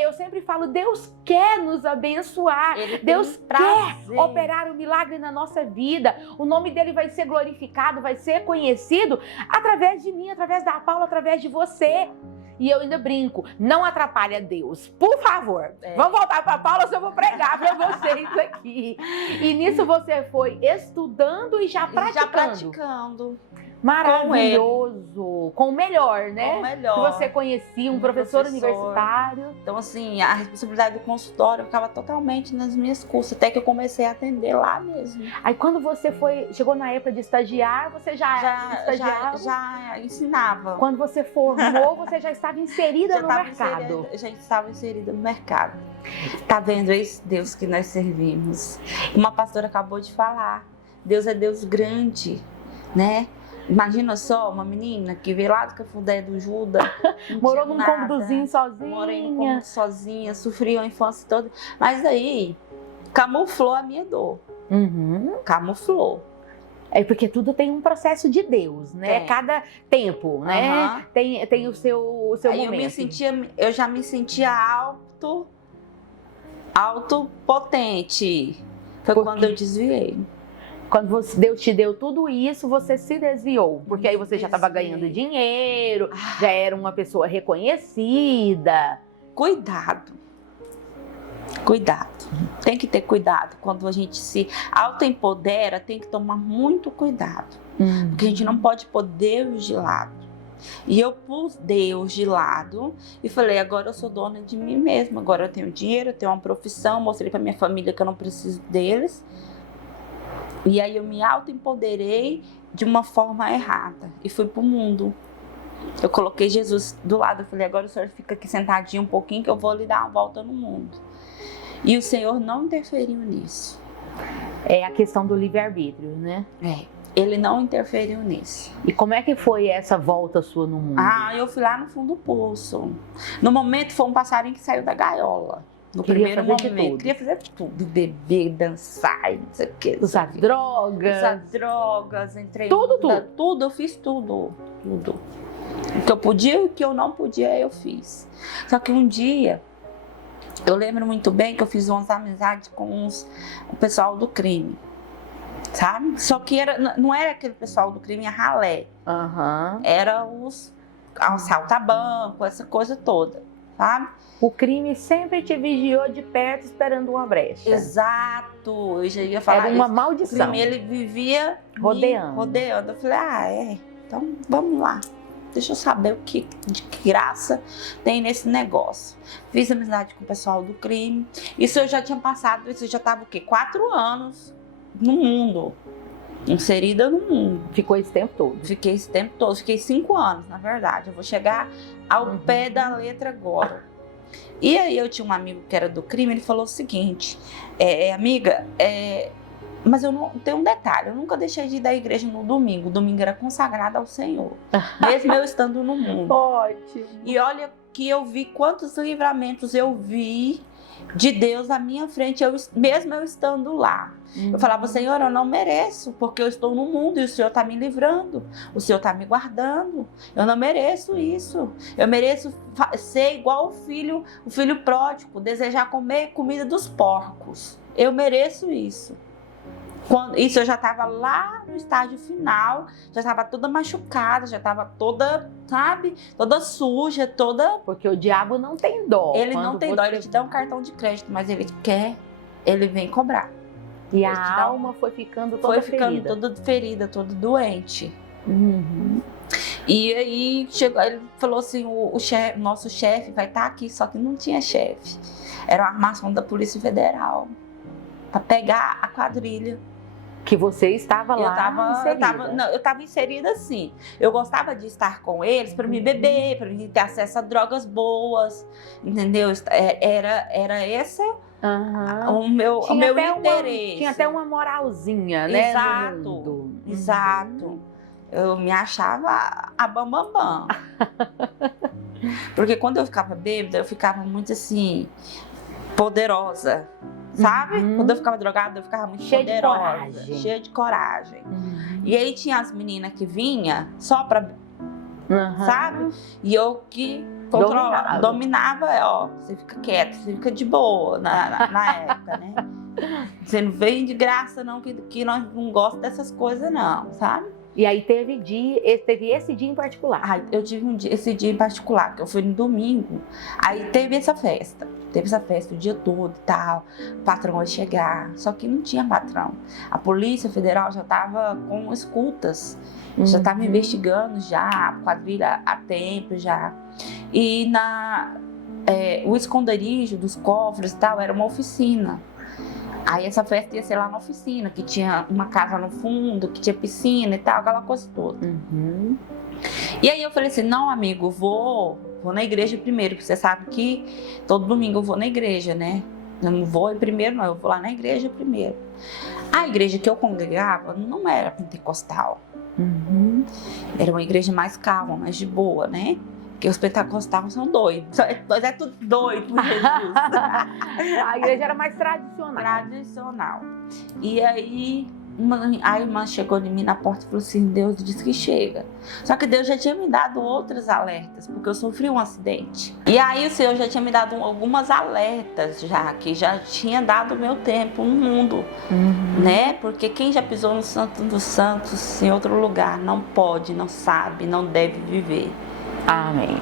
Eu sempre falo, Deus quer nos abençoar, Deus quer operar um milagre na nossa vida, o nome dele vai ser glorificado, vai ser conhecido através de mim, através da Paula, através de você. E eu ainda brinco, não atrapalha Deus, por favor. Vamos voltar para a Paula, eu vou pregar para vocês aqui. E nisso você foi estudando e já praticando. Maravilhoso, com o melhor, né? Com o melhor. Que você conhecia, um professor universitário. Então, assim, a responsabilidade do consultório ficava totalmente nas minhas custas, até que eu comecei a atender lá mesmo. Aí, quando você chegou na época de estagiar, você já estagiava? Já ensinava. Quando você formou, você já estava inserida no mercado. Já estava inserida no mercado. Tá vendo esse Deus que nós servimos? Uma pastora acabou de falar, Deus é Deus grande, né? Imagina só, uma menina que veio lá do Cafundé do Juda, morou num cômodozinho sozinha. Morei num cômodo sozinha, sofri a infância toda. Mas aí, camuflou a minha dor. Camuflou. É porque tudo tem um processo de Deus, né? Cada tempo, né? Tem o seu momento. Eu já me sentia autopotente. Foi quando eu desviei. Quando Deus te deu tudo isso, você se desviou. Porque aí você já estava ganhando dinheiro, já era uma pessoa reconhecida. Cuidado. Tem que ter cuidado. Quando a gente se autoempodera, tem que tomar muito cuidado. Porque a gente não pode pôr Deus de lado. E eu pus Deus de lado e falei, agora eu sou dona de mim mesma. Agora eu tenho dinheiro, eu tenho uma profissão, mostrei para minha família que eu não preciso deles. E aí eu me autoempoderei de uma forma errada e fui pro mundo. Eu coloquei Jesus do lado, eu falei, agora o senhor fica aqui sentadinho um pouquinho que eu vou lhe dar uma volta no mundo. E o Senhor não interferiu nisso. É a questão do livre-arbítrio, né? Ele não interferiu nisso. E como é que foi essa volta sua no mundo? Eu fui lá no fundo do poço. No momento foi um passarinho que saiu da gaiola. No Queria primeiro fazer de momento, tudo. queria fazer tudo, beber, dançar, não sei o que. Usar drogas. Usar drogas, entrei Tudo, tudo, eu fiz tudo. O que eu podia e o que eu não podia, eu fiz. Só que um dia, eu lembro muito bem que eu fiz umas amizades com o pessoal do crime, sabe? Só que não era aquele pessoal do crime a ralé, era os assalta-banco, essa coisa toda, sabe? O crime sempre te vigiou de perto esperando uma brecha. Exato, eu já ia falar. Era uma isso. maldição. O crime, ele vivia rodeando. Eu falei, então vamos lá. Deixa eu saber de que graça tem nesse negócio. Fiz amizade com o pessoal do crime. Isso eu já tinha passado, isso eu já estava o quê? 4 anos no mundo. Inserida no mundo. Ficou esse tempo todo? Fiquei esse tempo todo. Fiquei 5 anos, na verdade. Eu vou chegar ao pé da letra agora. E aí eu tinha um amigo que era do crime, ele falou o seguinte, amiga, mas eu não tem um detalhe, eu nunca deixei de ir da igreja no domingo. O domingo era consagrado ao Senhor, mesmo eu estando no mundo. Ótimo. E olha que eu vi quantos livramentos eu vi de Deus à minha frente, mesmo eu estando lá. Eu falava, Senhor, eu não mereço, porque eu estou no mundo e o Senhor está me livrando, o Senhor está me guardando. Eu não mereço isso. Eu mereço ser igual o filho pródigo, desejar comer comida dos porcos. Eu mereço isso. Isso eu já estava lá no estágio final, já estava toda machucada, já estava toda, sabe, toda suja, toda... Porque o diabo não tem dó. Ele não tem dó, ele te dá um cartão de crédito, mas ele vem cobrar. E a alma foi ficando toda ferida, toda doente. E aí ele falou assim, nosso chefe vai estar aqui, só que não tinha chefe. Era uma armação da Polícia Federal para pegar a quadrilha. Que você estava lá inserida. Eu estava inserida assim. Eu gostava de estar com eles para me beber, para me ter acesso a drogas boas, entendeu? Era esse o meu interesse. Tinha até uma moralzinha, né? Exato. Eu me achava a bambambam. Porque quando eu ficava bêbada, eu ficava muito assim, poderosa. Sabe? Quando eu ficava drogada, eu ficava muito poderosa, cheia de coragem. E aí tinha as meninas que vinham só pra, sabe? E eu que dominava, você fica quieta, você fica de boa na época, né? Você não vem de graça não, que nós não gostamos dessas coisas não, sabe? E aí teve esse dia em particular. Eu tive esse dia em particular, que eu fui no domingo, aí teve essa festa o dia todo e tal, o patrão ia chegar, só que não tinha patrão. A Polícia Federal já estava com escutas, já estava investigando já, a quadrilha há tempo já. E o esconderijo dos cofres e tal era uma oficina. Aí essa festa ia ser lá na oficina, que tinha uma casa no fundo, que tinha piscina e tal, aquela coisa toda. E aí eu falei assim, não amigo, vou na igreja primeiro, porque você sabe que todo domingo eu vou na igreja, né? Eu não vou primeiro não, eu vou lá na igreja primeiro. A igreja que eu congregava não era pentecostal. Era uma igreja mais calma, mais de boa, né? Porque os pentecostais são doidos. Nós é tudo doido por Jesus. A igreja era mais tradicional. E aí, a irmã chegou em mim na porta e falou assim, Deus disse que chega. Só que Deus já tinha me dado outros alertas, porque eu sofri um acidente. E aí o Senhor já tinha me dado algumas alertas já, que já tinha dado o meu tempo no mundo. Né? Porque quem já pisou no Santo dos Santos em outro lugar não pode, não sabe, não deve viver. Amém.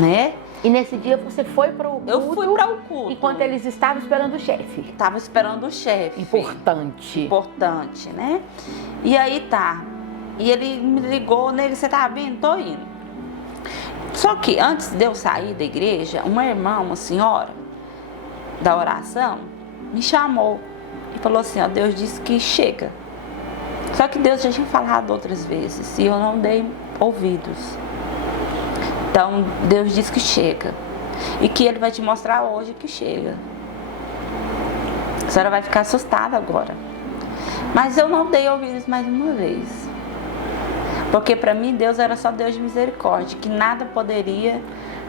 Né? E nesse dia você foi para o culto? Eu fui para o culto. Enquanto eles estavam esperando o chefe. Estava esperando o chefe. Importante, né? E aí tá. E ele me ligou, né? Você tá vindo? Tô indo. Só que antes de eu sair da igreja, uma irmã, uma senhora da oração, me chamou e falou assim, ó, Deus disse que chega. Só que Deus já tinha falado outras vezes e eu não dei ouvidos. Então Deus diz que chega e que Ele vai te mostrar hoje que chega. A senhora vai ficar assustada agora. Mas eu não dei ouvidos mais uma vez. Porque para mim Deus era só Deus de misericórdia, que nada poderia...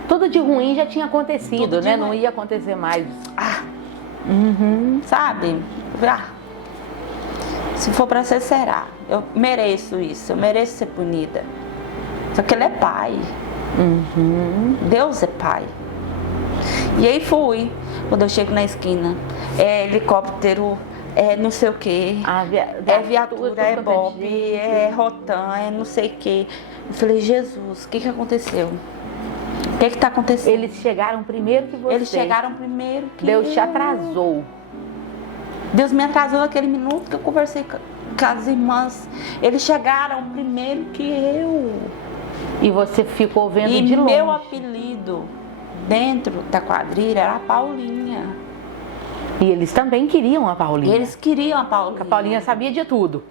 Tudo de ruim já tinha acontecido, né? Não ia acontecer mais. Sabe? Se for para ser, será. Eu mereço isso, eu mereço ser punida. Só que Ele é Pai. Deus é Pai. E aí fui. Quando eu chego na esquina, é helicóptero, é não sei o que, é viatura, é Bob, é Rotan, é não sei o que. Eu falei, Jesus, o que aconteceu? O que está acontecendo? Eles chegaram primeiro que você. Eles chegaram primeiro que Deus te atrasou. Deus me atrasou naquele minuto que eu conversei com as irmãs. Eles chegaram primeiro que eu. E você ficou vendo e de longe. E meu apelido dentro da quadrilha era a Paulinha. E eles também queriam a Paulinha. Eles queriam a Paulinha. Porque a Paulinha sabia de tudo.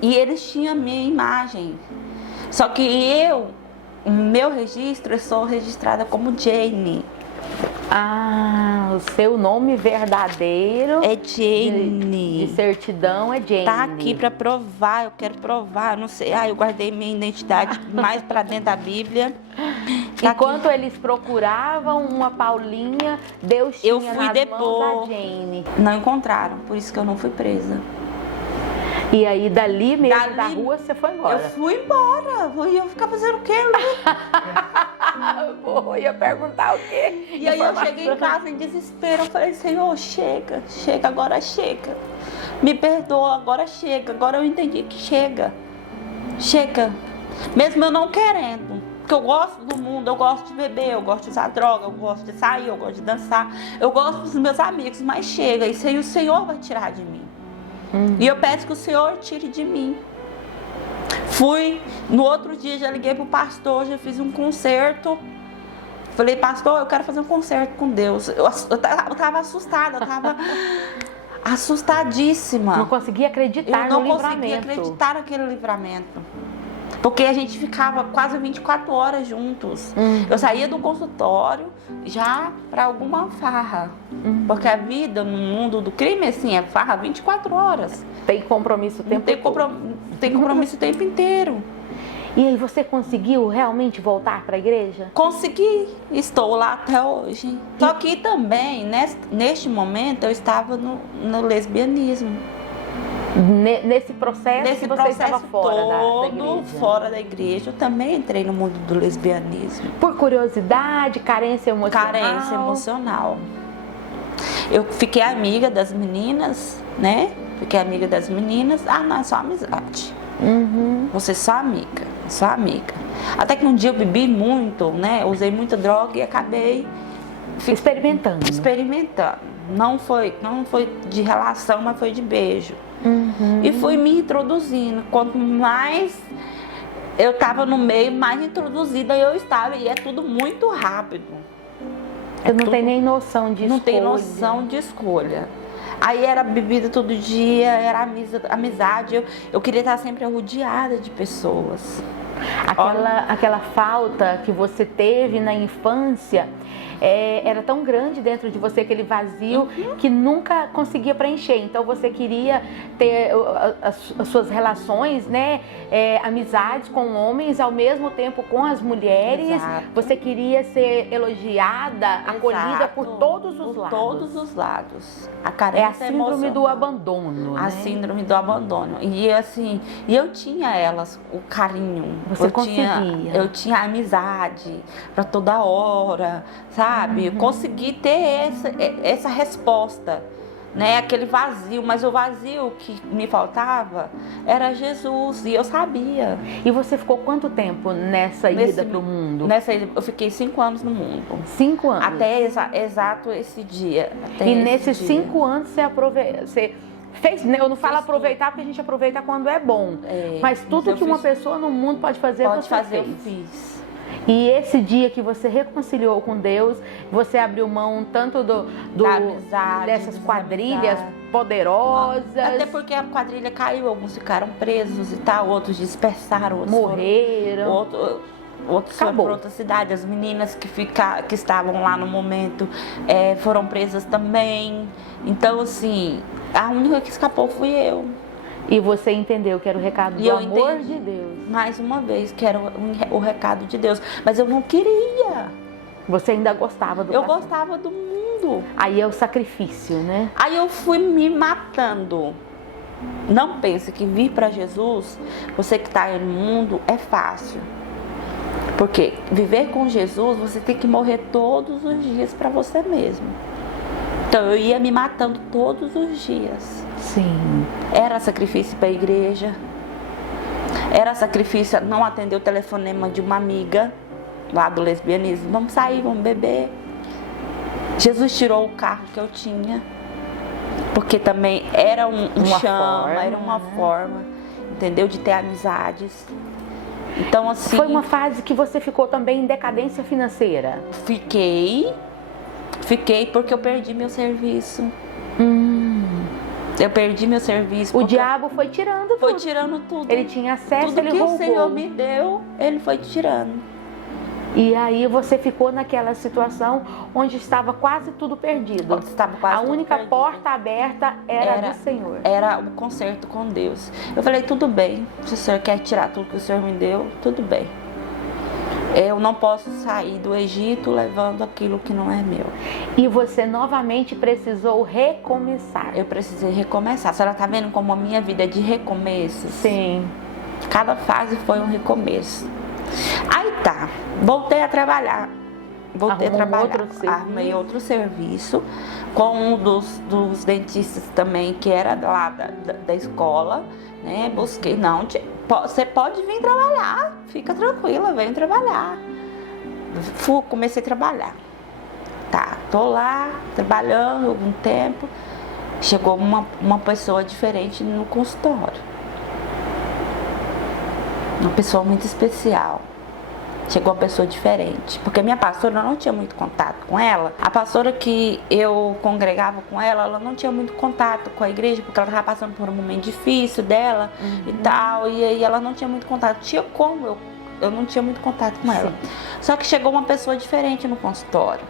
E eles tinham a minha imagem. Só que eu, o meu registro, eu sou registrada como Jane. Ah, o seu nome verdadeiro é Jane. De certidão é Jane. Tá aqui pra provar, eu quero provar, não sei. Eu guardei minha identidade mais pra dentro da Bíblia. Tá Enquanto aqui. Eles procuravam uma Paulinha, Deus tinha nas mãos a Jane. Não encontraram, por isso que eu não fui presa. E aí, dali mesmo, da rua, você foi embora? Eu fui embora. Eu ia ficar fazendo o quê? Eu ia perguntar o quê? E aí eu cheguei em casa em desespero. Eu falei, Senhor, chega, agora chega. Me perdoa, agora chega. Agora eu entendi que chega. Chega. Mesmo eu não querendo. Porque eu gosto do mundo, eu gosto de beber, eu gosto de usar droga, eu gosto de sair, eu gosto de dançar. Eu gosto dos meus amigos, mas chega. Isso aí o Senhor vai tirar de mim. E eu peço que o Senhor tire de mim. Fui, no outro dia já liguei pro pastor, já fiz um concerto. Falei, pastor, eu quero fazer um concerto com Deus. Eu tava assustada, eu tava assustadíssima. Não conseguia acreditar no livramento. Eu não conseguia acreditar naquele livramento. Porque a gente ficava quase 24 horas juntos. Eu saía do consultório já para alguma farra. Porque a vida no mundo do crime assim, é farra 24 horas. Tem compromisso o tempo tem compromisso o tempo inteiro. E aí você conseguiu realmente voltar para a igreja? Consegui. Estou lá até hoje. Só que também, neste momento, eu estava no lesbianismo. Nesse processo que você estava fora da igreja? Fora da igreja, eu também entrei no mundo do lesbianismo. Por curiosidade, carência emocional? Carência emocional. Eu fiquei amiga das meninas, né? Fiquei amiga das meninas. Não, é só amizade. Você é só amiga. Até que um dia eu bebi muito, né? Usei muita droga e acabei experimentando. Não foi de relação, mas foi de beijo. E fui me introduzindo. Quanto mais eu estava no meio, mais introduzida eu estava. E é tudo muito rápido. Você não tem nem noção de escolha. Não tem noção de escolha. Aí era bebida todo dia, era amizade. Eu queria estar sempre rodeada de pessoas. Aquela falta que você teve na infância era tão grande dentro de você, aquele vazio, que nunca conseguia preencher. Então você queria ter as suas relações, né, amizades com homens, ao mesmo tempo com as mulheres. Exato. Você queria ser elogiada, acolhida por todos os lados. Todos os lados. A carência é a síndrome do abandono, A né? síndrome do abandono. E assim, eu tinha elas, o carinho. Você conseguia. Eu tinha amizade para toda hora, sabe? Eu consegui ter essa resposta, né? Aquele vazio, mas o vazio que me faltava era Jesus, e eu sabia. E você ficou quanto tempo nessa ida pro mundo? Eu fiquei 5 anos no mundo. 5 anos? Até exato esse dia. E nesses 5 anos você fez, eu não falo aproveitar porque a gente aproveita quando é bom. Mas tudo que uma pessoa no mundo pode fazer, você fez. Eu fiz. E esse dia que você reconciliou com Deus, você abriu mão tanto da amizade, dessas quadrilhas, poderosas. Até porque a quadrilha caiu, alguns ficaram presos e tal, outros dispersaram, outros morreram. Outros foram para outra cidade. As meninas que estavam lá no momento foram presas também. Então, assim, a única que escapou fui eu. E você entendeu que era o recado do amor de Deus. Mais uma vez, que era o recado de Deus. Mas eu não queria. Você ainda gostava do Eu gostava do mundo. Aí é o sacrifício, né? Aí eu fui me matando. Não pense que vir para Jesus, você que está aí no mundo, é fácil. Porque viver com Jesus, você tem que morrer todos os dias para você mesmo. Então eu ia me matando todos os dias. Sim. Era sacrifício para a igreja. Era sacrifício não atender o telefonema de uma amiga lá do lesbianismo. Vamos sair, vamos beber. Jesus tirou o carro que eu tinha. Porque também era uma chama, era uma forma, entendeu? De ter amizades. Então, assim... Foi uma fase que você ficou também em decadência financeira? Fiquei porque eu perdi meu serviço. Eu perdi meu serviço. O diabo foi tirando tudo. Foi tirando tudo. Ele tinha acesso, tudo ele que roubou. O Senhor me deu, ele foi tirando. E aí você ficou naquela situação onde estava quase tudo perdido. A única porta aberta era do Senhor. Era um concerto com Deus. Eu falei, tudo bem, se o Senhor quer tirar tudo que o Senhor me deu, tudo bem. Eu não posso sair do Egito levando aquilo que não é meu. E você novamente precisou recomeçar. Eu precisei recomeçar. A senhora está vendo como a minha vida é de recomeços? Sim. Cada fase foi um recomeço. Aí tá, voltei a trabalhar. Arrumei outro serviço com um dos dentistas também, que era lá da escola, né? Busquei, não, você pode vir trabalhar, fica tranquila, vem trabalhar. Comecei a trabalhar. Tá, tô lá trabalhando algum tempo. Chegou uma pessoa diferente no consultório. Uma pessoa muito especial. Chegou uma pessoa diferente, porque minha pastora não tinha muito contato com ela. A pastora que eu congregava com ela não tinha muito contato com a igreja, porque ela estava passando por um momento difícil dela e tal, e aí ela não tinha muito contato. Tinha como eu não tinha muito contato com ela. Sim. Só que chegou uma pessoa diferente no consultório.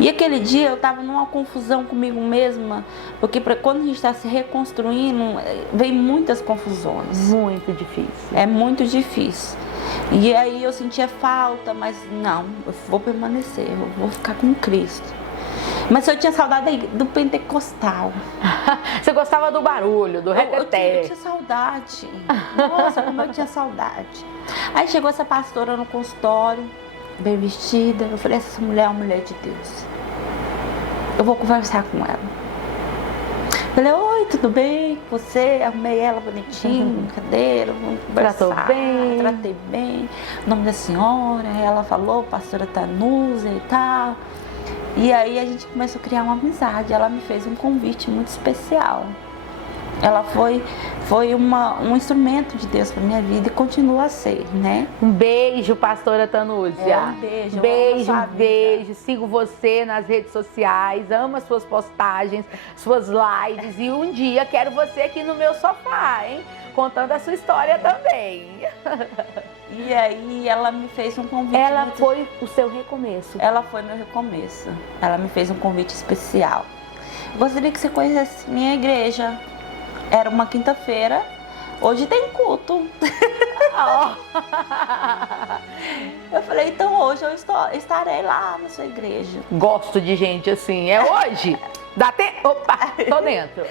E aquele dia eu estava numa confusão comigo mesma, porque quando a gente está se reconstruindo, vem muitas confusões. Muito difícil. É muito difícil. E aí eu sentia falta, mas não, eu vou permanecer, eu vou ficar com Cristo. Mas eu tinha saudade do pentecostal. Você gostava do barulho, do reteté. Eu tinha saudade. Nossa, como eu tinha saudade. Aí chegou essa pastora no consultório, bem vestida. Eu falei, essa mulher é uma mulher de Deus. Eu vou conversar com ela. Falei, oi, tudo bem com você? Arrumei ela bonitinho, cadeira, vamos conversar. Tratei bem. O nome da senhora, ela falou, pastora Tanusa e tal. E aí a gente começou a criar uma amizade. Ela me fez um convite muito especial. Ela foi um instrumento de Deus para minha vida e continua a ser, né? Um beijo, pastora Tanúzia. Um beijo. Beijo. Sigo você nas redes sociais, amo as suas postagens, suas lives. E um dia quero você aqui no meu sofá, hein? Contando a sua história também. E aí ela me fez um convite. Ela foi o seu recomeço. Ela foi meu recomeço. Ela me fez um convite especial. Gostaria que você conhecesse minha igreja. Era uma quinta-feira. Hoje tem culto. Eu falei, então hoje eu estarei lá na sua igreja. Gosto de gente assim. É hoje? Dá tempo? Opa, tô dentro.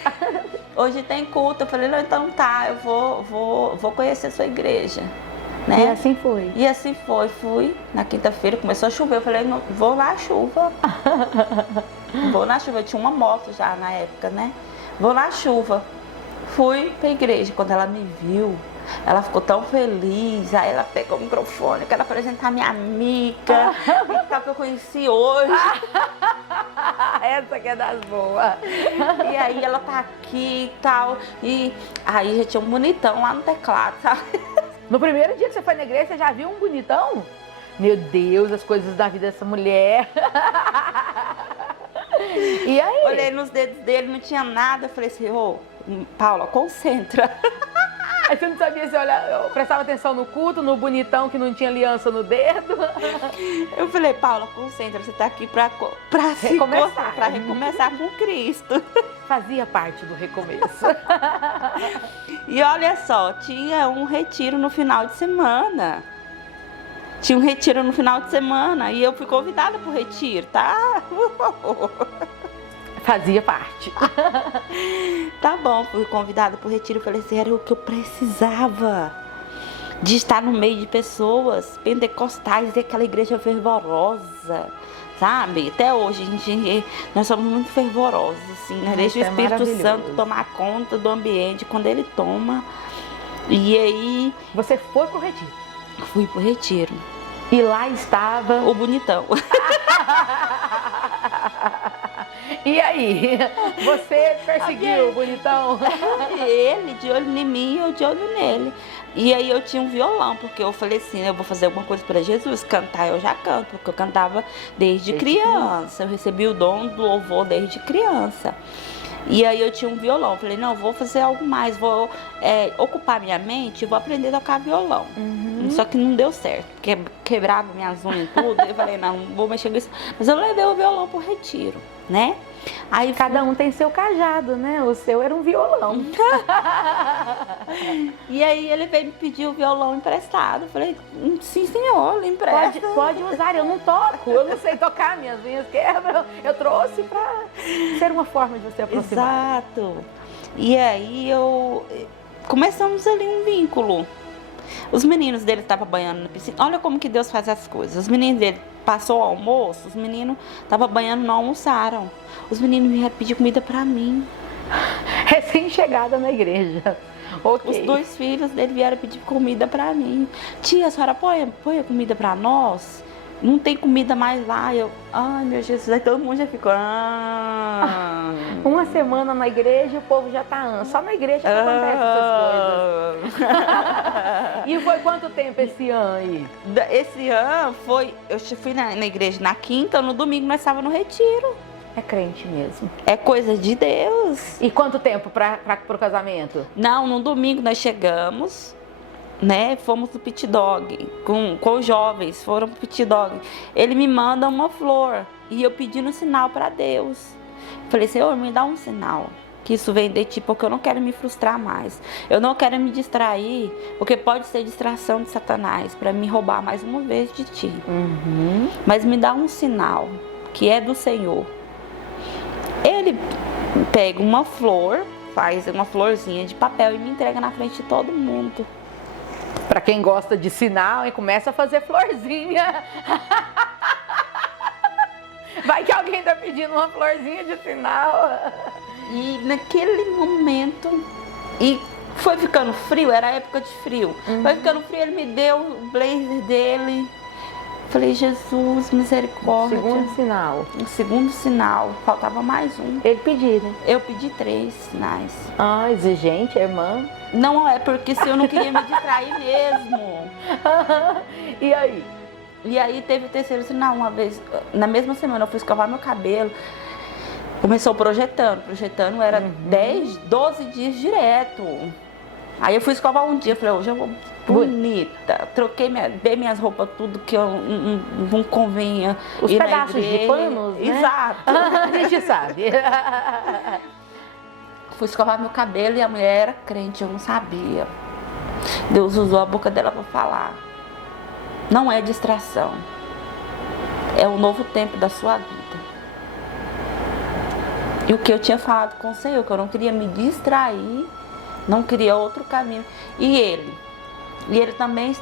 Hoje tem culto. Eu falei, não, então tá, eu vou conhecer a sua igreja. Né? E assim foi. E assim foi. Fui na quinta-feira, começou a chover. Eu falei, não, vou na chuva. Vou na chuva. Eu tinha uma moto já na época, né? Vou na chuva. Fui pra igreja. Quando ela me viu, ela ficou tão feliz. Aí ela pegou o microfone, eu quero apresentar minha amiga, que eu conheci hoje. Essa que é das boas. E aí ela tá aqui e tal. E aí já tinha um bonitão lá no teclado, sabe? No primeiro dia que você foi na igreja, você já viu um bonitão? Meu Deus, as coisas da vida dessa mulher. E aí? Olhei nos dedos dele, não tinha nada. Eu falei assim, ô, Paula, concentra. Aí você não sabia se eu prestava atenção no culto, no bonitão que não tinha aliança no dedo. Eu falei, Paula, concentra, você tá aqui pra recomeçar com Cristo. Fazia parte do recomeço. E olha só, tinha um retiro no final de semana. Tinha um retiro no final de semana e eu fui convidada pro retiro, tá? Fazia parte. Tá bom, fui convidada pro retiro. Falei assim, era o que eu precisava. De estar no meio de pessoas pentecostais e aquela igreja fervorosa, sabe? Até hoje, nós somos muito fervorosos, assim, né? Deixa o Espírito Santo tomar conta do ambiente quando ele toma. E aí... Você foi pro retiro? Fui pro retiro. E lá estava... O bonitão. E aí? Você perseguiu o bonitão? Ele de olho em mim e eu de olho nele. E aí eu tinha um violão, porque eu falei assim, eu vou fazer alguma coisa para Jesus, cantar eu já canto, porque eu cantava desde criança. Eu recebi o dom do louvor desde criança. E aí eu tinha um violão, eu falei, não, vou fazer algo mais, vou ocupar minha mente e vou aprender a tocar violão. Só que não deu certo, porque quebrava minhas unhas e tudo. Eu falei, não vou mexer com isso. Mas eu levei o violão pro retiro, né? Aí cada um tem seu cajado, né? O seu era um violão. E aí ele veio me pedir o violão emprestado. Eu falei, sim senhor, lhe empresta. Pode usar, eu não toco, eu não sei tocar, minhas unhas quebram. Eu trouxe pra ser uma forma de você aproximar. Exato. E aí começamos ali um vínculo. Os meninos dele estavam banhando na piscina. Olha como que Deus faz as coisas. Os meninos dele passou o almoço, os meninos estavam banhando, não almoçaram. Os meninos vieram pedir comida pra mim. Recém-chegada na igreja. Okay. Os 2 filhos dele vieram pedir comida pra mim. Tia, a senhora põe a comida pra nós? Não tem comida mais lá. Ai meu Jesus, aí todo mundo já ficou. Uma semana na igreja e o povo já tá. Só na igreja que acontece essas coisas. E foi quanto tempo esse ano aí? Esse ano foi. Eu fui na igreja na quinta, no domingo nós estávamos no retiro. É crente mesmo. É coisa de Deus. E quanto tempo pro casamento? Não, no domingo nós chegamos, né? Fomos pro Pit Dog com os jovens, foram pro Pit Dog. Ele me manda uma flor e eu pedindo um sinal para Deus. Falei, Senhor, me dá um sinal. Que isso vem de ti, porque eu não quero me frustrar mais. Eu não quero me distrair, porque pode ser distração de Satanás para me roubar mais uma vez de ti. Mas me dá um sinal que é do Senhor. Ele pega uma flor, faz uma florzinha de papel e me entrega na frente de todo mundo. Pra quem gosta de sinal, começa a fazer florzinha. Vai que alguém tá pedindo uma florzinha de sinal. E naquele momento, e foi ficando frio, era época de frio. Foi ficando frio, ele me deu o blazer dele. Falei, Jesus, misericórdia. Segundo sinal. Um segundo sinal. Faltava mais um. Ele pediu, né? Eu pedi 3 sinais. Ah, exigente, irmã. Não é porque se eu não queria me distrair mesmo. E aí? E aí teve o 3º sinal. Uma vez, na mesma semana, eu fui escovar meu cabelo. Começou projetando. Projetando era 10, 12 dias direto. Aí eu fui escovar um dia. Falei, hoje eu vou bonita. Dei minhas roupas, tudo que eu não convenha. Os pedaços de panos, né? Exato. A gente sabe. Fui escovar meu cabelo e a mulher era crente, eu não sabia. Deus usou a boca dela para falar. Não é distração. É um novo tempo da sua vida. E o que eu tinha falado com o Senhor, que eu não queria me distrair, não queria outro caminho. E ele também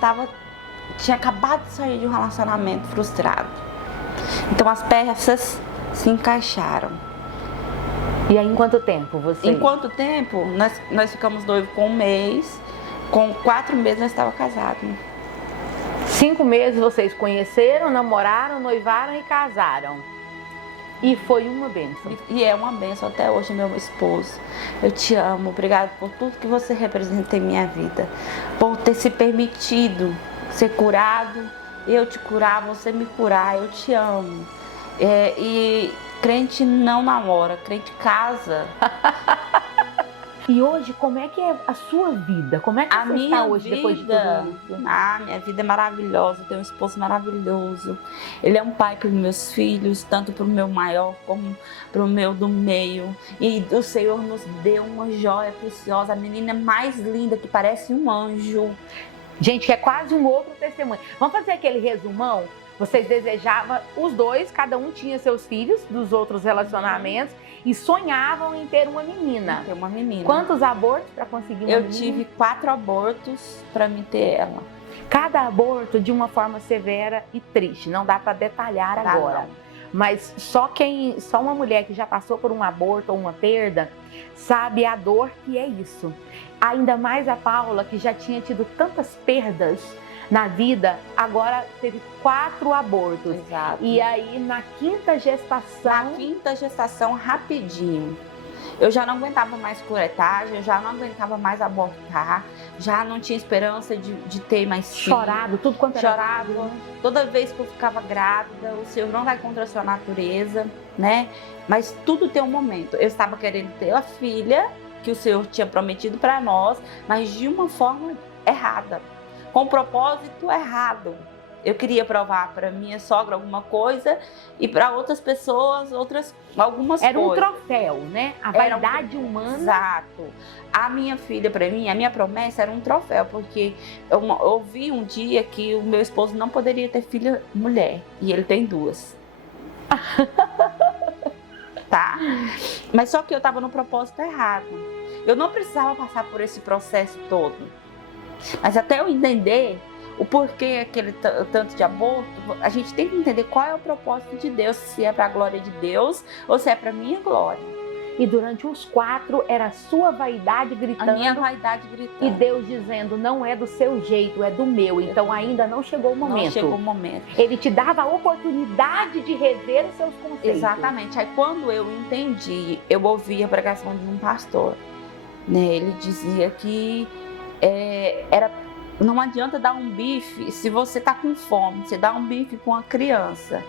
tinha acabado de sair de um relacionamento frustrado. Então as peças se encaixaram. E aí, em quanto tempo você? Em quanto tempo? Nós ficamos noivos com 1 mês. Com 4 meses nós estávamos casados. 5 meses vocês conheceram, namoraram, noivaram e casaram. E foi uma bênção. E é uma bênção até hoje, meu esposo. Eu te amo. Obrigado por tudo que você representa em minha vida. Por ter se permitido ser curado. Eu te curar, você me curar. Eu te amo. E Crente não namora, crente casa. E hoje, como é que é a sua vida? Como é que A você minha está hoje depois de vida, tudo isso? minha vida é maravilhosa, eu tenho um esposo maravilhoso. Ele é um pai para os meus filhos, tanto para o meu maior como para o meu do meio. E o Senhor nos deu uma joia preciosa, a menina mais linda que parece um anjo. Gente, que é quase um outro testemunho. Vamos fazer aquele resumão? Vocês desejavam, os dois, cada um tinha seus filhos dos outros relacionamentos e sonhavam em ter uma menina. Ter uma menina. Quantos abortos para conseguir uma Eu menina? tive 4 abortos para me ter ela. Cada aborto de uma forma severa e triste. Não dá para detalhar agora. Não. Mas só uma mulher que já passou por um aborto ou uma perda sabe a dor que é isso. Ainda mais a Paula, que já tinha tido tantas perdas na vida, agora teve 4 abortos. Exato. E aí, na 5ª gestação... Na 5ª gestação, rapidinho. Eu já não aguentava mais curetagem, eu já não aguentava mais abortar, já não tinha esperança de ter mais filho. Chorado, tudo quanto era. Chorava. Toda vez que eu ficava grávida, o Senhor não vai contra a sua natureza, né? Mas tudo tem um momento. Eu estava querendo ter a filha que o Senhor tinha prometido para nós, mas de uma forma errada, com um propósito errado. Eu queria provar para minha sogra alguma coisa e para outras pessoas algumas coisas. Era um troféu, né? A vaidade humana. Exato. A minha filha, para mim, a minha promessa era um troféu, porque eu ouvi um dia que o meu esposo não poderia ter filha mulher e ele tem 2. Tá? Mas só que eu estava no propósito errado. Eu não precisava passar por esse processo todo. Mas até eu entender o porquê aquele tanto de aborto, a gente tem que entender qual é o propósito de Deus, se é para a glória de Deus ou se é para a minha glória. E durante os 4 era a sua vaidade gritando. A minha vaidade gritando. E Deus dizendo, não é do seu jeito, é do meu. Então ainda não chegou o momento. Não chegou o momento. Ele te dava a oportunidade de rever os seus conceitos. Exatamente. Aí quando eu entendi, eu ouvi a pregação de um pastor. Né? Ele dizia que não adianta dar um bife se você tá com fome. Você dá um bife com uma criança.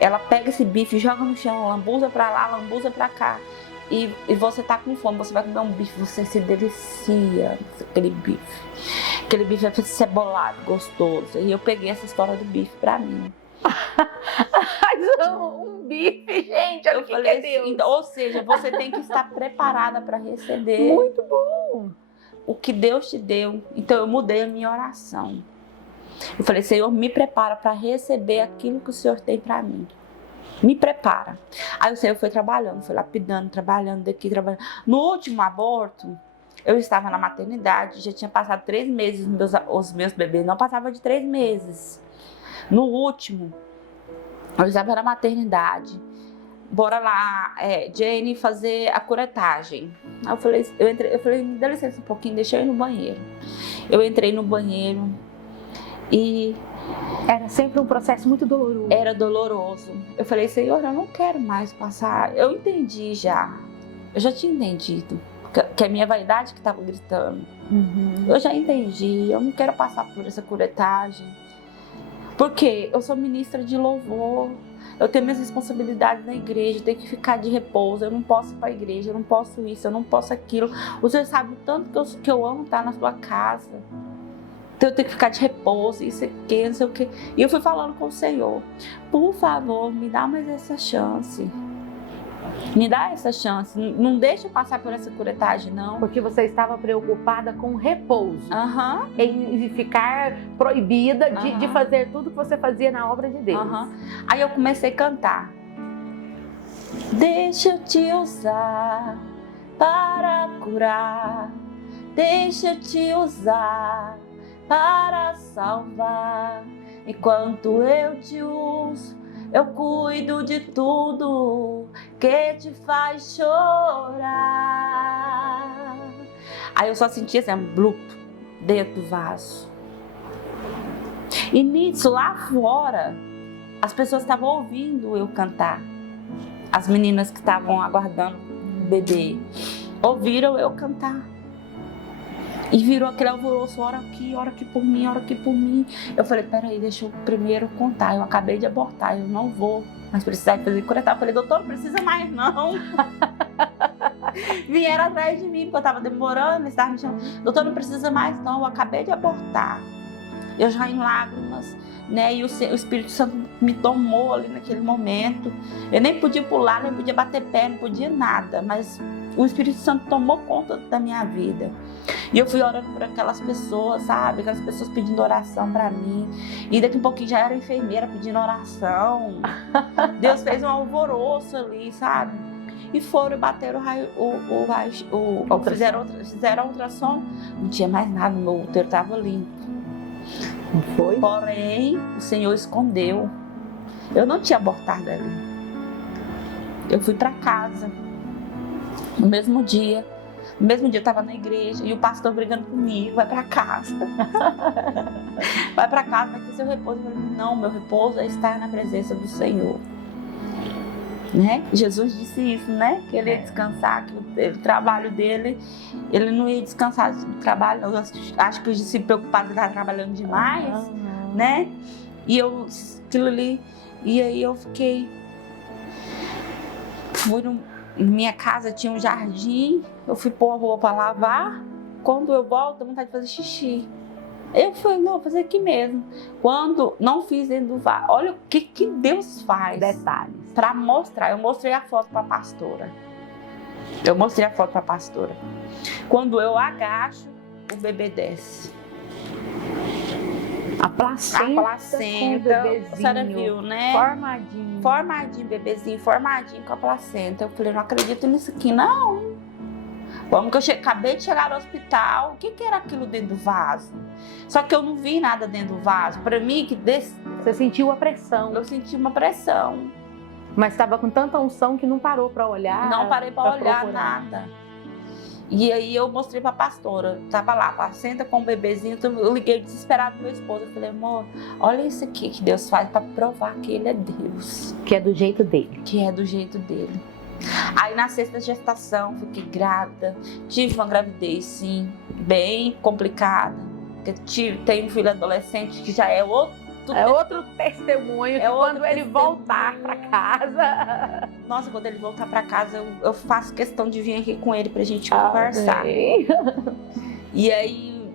Ela pega esse bife, joga no chão, lambuza pra lá, lambuza pra cá. E você tá com fome, você vai comer um bife, você se delicia aquele bife. Aquele bife é cebolado, gostoso. E eu peguei essa história do bife pra mim. Um bife, gente, olha o que é Deus. Assim, ou seja, você tem que estar preparada para receber. Muito bom. O que Deus te deu. Então eu mudei a minha oração. Eu falei, Senhor, me prepara para receber aquilo que o Senhor tem para mim. Me prepara. Aí o Senhor foi trabalhando, foi lapidando, trabalhando daqui, trabalhando. No último aborto, eu estava na maternidade, já tinha passado 3 meses, os meus bebês não passavam de 3 meses. No último, eu estava na maternidade. Bora lá, Jane, fazer a curetagem. Aí eu falei, me dá licença um pouquinho, deixa eu ir no banheiro. Eu entrei no banheiro e... Era sempre um processo muito doloroso. Era doloroso. Eu falei, Senhor, eu não quero mais passar. Eu entendi já. Eu já tinha entendido que a minha vaidade que estava gritando. Uhum. Eu já entendi. Eu não quero passar por essa curetagem. Porque eu sou ministra de louvor. Eu tenho minhas responsabilidades na igreja. Eu tenho que ficar de repouso. Eu não posso ir para a igreja. Eu não posso isso. Eu não posso aquilo. O Senhor sabe o tanto que eu amo estar na sua casa. Então eu tenho que ficar de repouso, isso aqui, não sei o que. E eu fui falando com o Senhor, por favor, me dá mais essa chance. Me dá essa chance. Não deixa eu passar por essa curetagem, não. Porque você estava preocupada com repouso. Uhum. Em ficar proibida de fazer tudo que você fazia na obra de Deus. Uhum. Aí eu comecei a cantar. Deixa eu te usar para curar. Deixa eu te usar para salvar. Enquanto eu te uso, eu cuido de tudo que te faz chorar. Aí eu só sentia assim, um blup dentro do vaso. E nisso, lá fora, as pessoas estavam ouvindo eu cantar. As meninas que estavam aguardando o bebê ouviram eu cantar. E virou aquele alvoroço, ora aqui por mim, ora aqui por mim. Eu falei, peraí, deixa eu primeiro contar. Eu acabei de abortar, eu não vou mas precisava fazer cura. Eu falei, doutor, não precisa mais não. Vieram atrás de mim, porque eu estava demorando, eles estavam me chamando. Doutor, não precisa mais não, eu acabei de abortar. Eu já em lágrimas, né? E o Espírito Santo me tomou ali naquele momento. Eu nem podia pular, nem podia bater pé, não podia nada, mas o Espírito Santo tomou conta da minha vida. E eu fui orando por aquelas pessoas, sabe? Aquelas pessoas pedindo oração pra mim. E daqui a pouquinho já era enfermeira pedindo oração. Deus fez um alvoroço ali, sabe? E foram, bateram o raio, fizeram a ultrassom. Não tinha mais nada, meu útero estava limpo. Não foi? Porém, o Senhor escondeu. Eu não tinha abortado ali. Eu fui para casa. No mesmo dia eu estava na igreja e o pastor brigando comigo, vai para casa. Vai para casa, vai ter seu repouso. Eu falei, não, meu repouso é estar na presença do Senhor. Né? Jesus disse isso, né? Que ele ia descansar, que o trabalho dele, ele não ia descansar do trabalho. Eu acho que os discípulos preocupados estavam trabalhando demais, né? E eu, aquilo ali, e aí eu fiquei. Minha casa tinha um jardim, eu fui pôr a roupa para lavar. Quando eu volto, dá vontade de fazer xixi. Eu falei, não, vou fazer aqui mesmo. Quando não fiz dentro do vaso, olha o que Deus faz. Detalhes. Para mostrar, eu mostrei a foto para a pastora. Quando eu agacho, o bebê desce. A placenta a senhora viu, né? Formadinho, bebezinho, formadinho com a placenta. Eu falei, não acredito nisso aqui, não. Como que eu acabei de chegar no hospital, o que era aquilo dentro do vaso? Só que eu não vi nada dentro do vaso. Para mim, você sentiu a pressão. Eu senti uma pressão. Mas estava com tanta unção que não parou para olhar. Não parei para olhar procurar. nada. E aí eu mostrei para a pastora. Tava lá, placenta com o bebezinho. Eu liguei desesperado pro meu esposo. Eu falei, amor, olha isso aqui que Deus faz para provar que Ele é Deus. Que é do jeito dele. Aí na sexta gestação, fiquei grávida, tive uma gravidez sim, bem complicada, tenho um filho adolescente que já é outro testemunho, quando ele voltar para casa. Nossa, quando ele voltar para casa, eu faço questão de vir aqui com ele pra gente conversar. E aí,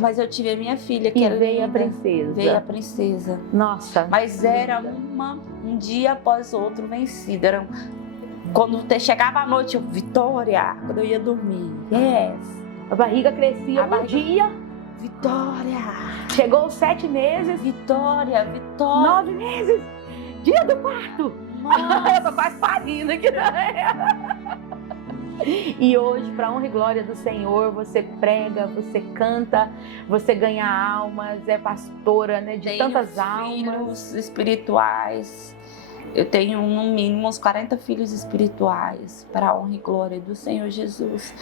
mas eu tive a minha filha, que veio a princesa. Veio a princesa. Nossa. Mas era um dia após o outro vencida. Quando chegava a noite, Vitória. Quando eu ia dormir, a barriga crescia dia. Vitória. Chegou os 7 meses. Vitória. 9 meses. Dia do parto. Eu tô quase parindo aqui. E hoje, para honra e glória do Senhor, você prega, você canta, você ganha almas, é pastora, né, de tantas almas. Filhos espirituais. Eu tenho no mínimo uns 40 filhos espirituais, para a honra e glória do Senhor Jesus,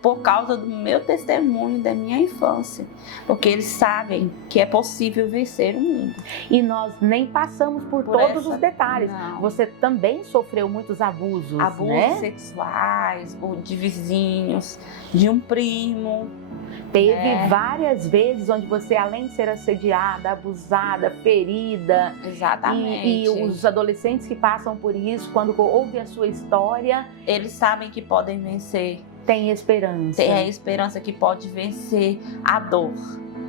por causa do meu testemunho da minha infância, porque eles sabem que é possível vencer o mundo. E nós nem passamos por todos os detalhes. Não. Você também sofreu muitos abusos, né? Sexuais, de vizinhos, de um primo. Teve várias vezes onde você, além de ser assediada, abusada, ferida. Exatamente. E os adolescentes que passam por isso, quando ouvem a sua história, eles sabem que podem vencer. Tem esperança. Tem a esperança que pode vencer a dor,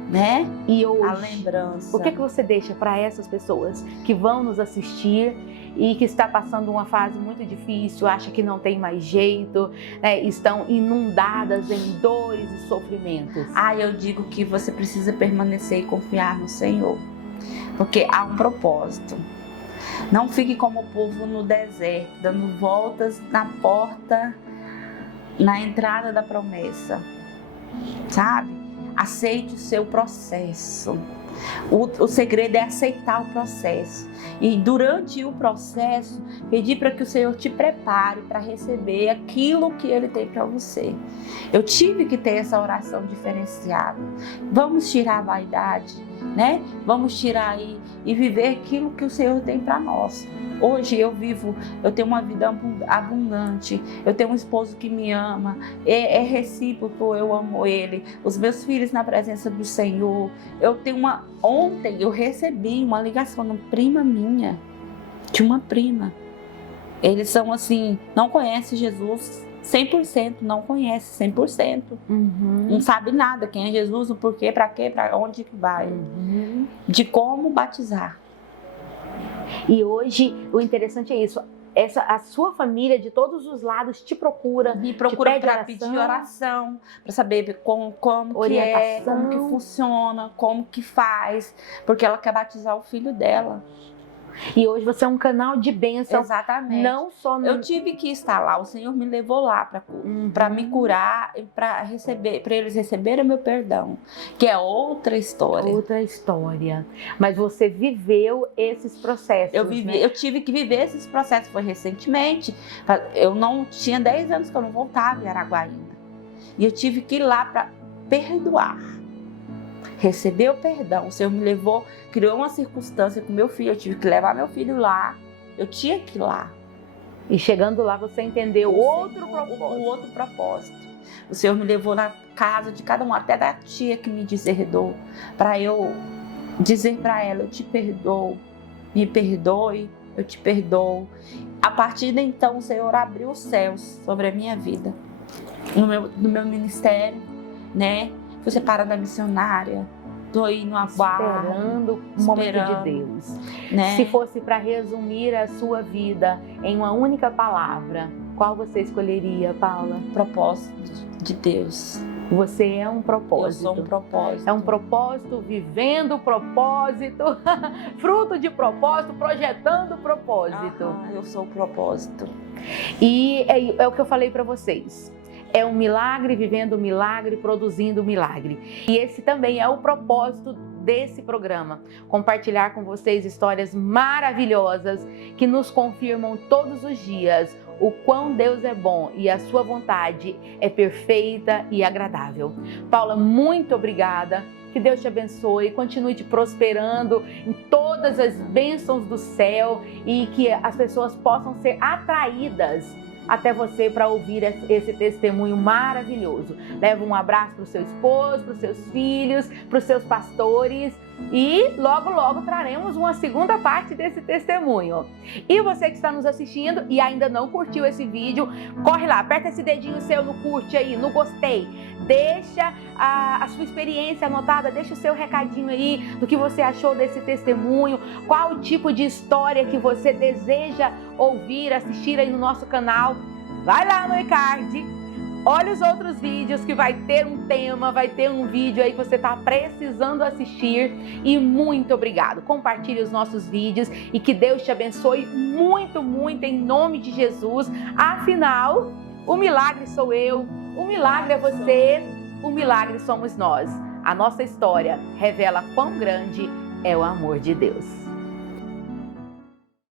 né? E hoje, a lembrança. O que você deixa para essas pessoas que vão nos assistir e que está passando uma fase muito difícil, acha que não tem mais jeito, né? Estão inundadas em dores e sofrimentos? Eu digo que você precisa permanecer e confiar no Senhor, porque há um propósito. Não fique como o povo no deserto, dando voltas na porta, na entrada da promessa, sabe? Aceite o seu processo. O segredo é aceitar o processo. E durante o processo, pedir para que o Senhor te prepare para receber aquilo que Ele tem para você. Eu tive que ter essa oração diferenciada. Vamos tirar a vaidade, né? Vamos tirar aí e viver aquilo que o Senhor tem para nós. Hoje eu tenho uma vida abundante, eu tenho um esposo que me ama, é recíproco, eu amo ele, os meus filhos na presença do Senhor. Ontem eu recebi uma ligação de uma prima minha, de uma prima. Eles são assim, não conhecem Jesus 100%, não conhece 100%. Não sabe nada quem é Jesus, o porquê, para quê, para onde que vai. De como batizar. E hoje o interessante é isso. A sua família de todos os lados te procura. Me procura para pedir pedir oração, para saber como orientação, que é, como que funciona, como que faz, porque ela quer batizar o filho dela. E hoje você é um canal de bênção. Exatamente. Não só Eu tive que estar lá, o Senhor me levou lá para me curar, para eles receberem o meu perdão, que é outra história. Outra história. Mas você viveu esses processos. Eu tive que viver esses processos, foi recentemente. Eu não tinha 10 anos que eu não voltava em Araguá ainda. E eu tive que ir lá para perdoar. Receber o perdão. O Senhor me levou, criou uma circunstância com meu filho. Eu tive que levar meu filho lá. Eu tinha que ir lá. E chegando lá você entendeu o outro propósito. O Senhor me levou na casa de cada um, até da tia que me deserdou, para eu dizer para ela: eu te perdoo, me perdoe, eu te perdoo. A partir de então o Senhor abriu os céus sobre a minha vida, no meu ministério, né? Fui separada da missionária, tô indo a barra, esperando o momento de Deus. Né? Se fosse para resumir a sua vida em uma única palavra, qual você escolheria, Paula? Propósito de Deus. Você é um propósito. Eu sou um propósito. É um propósito, vivendo o propósito, fruto de propósito, projetando o propósito. Eu sou o propósito. E é o que eu falei para vocês. É um milagre vivendo o milagre, produzindo o milagre. E esse também é o propósito desse programa. Compartilhar com vocês histórias maravilhosas que nos confirmam todos os dias o quão Deus é bom e a sua vontade é perfeita e agradável. Paula, muito obrigada. Que Deus te abençoe, continue te prosperando em todas as bênçãos do céu e que as pessoas possam ser atraídas até você para ouvir esse testemunho maravilhoso. Leva um abraço para o seu esposo, para os seus filhos, para os seus pastores e logo, logo traremos uma segunda parte desse testemunho. E você que está nos assistindo e ainda não curtiu esse vídeo, corre lá, aperta esse dedinho seu no curte aí, no gostei. Deixa a sua experiência anotada, deixa o seu recadinho aí do que você achou desse testemunho, qual o tipo de história que você deseja ouvir, assistir aí no nosso canal. Vai lá no e-card, olha os outros vídeos que vai ter um tema, vai ter um vídeo aí que você está precisando assistir. E muito obrigado. Compartilhe os nossos vídeos e que Deus te abençoe muito, muito em nome de Jesus. Afinal, o milagre sou eu, o milagre é você, o milagre somos nós. A nossa história revela quão grande é o amor de Deus.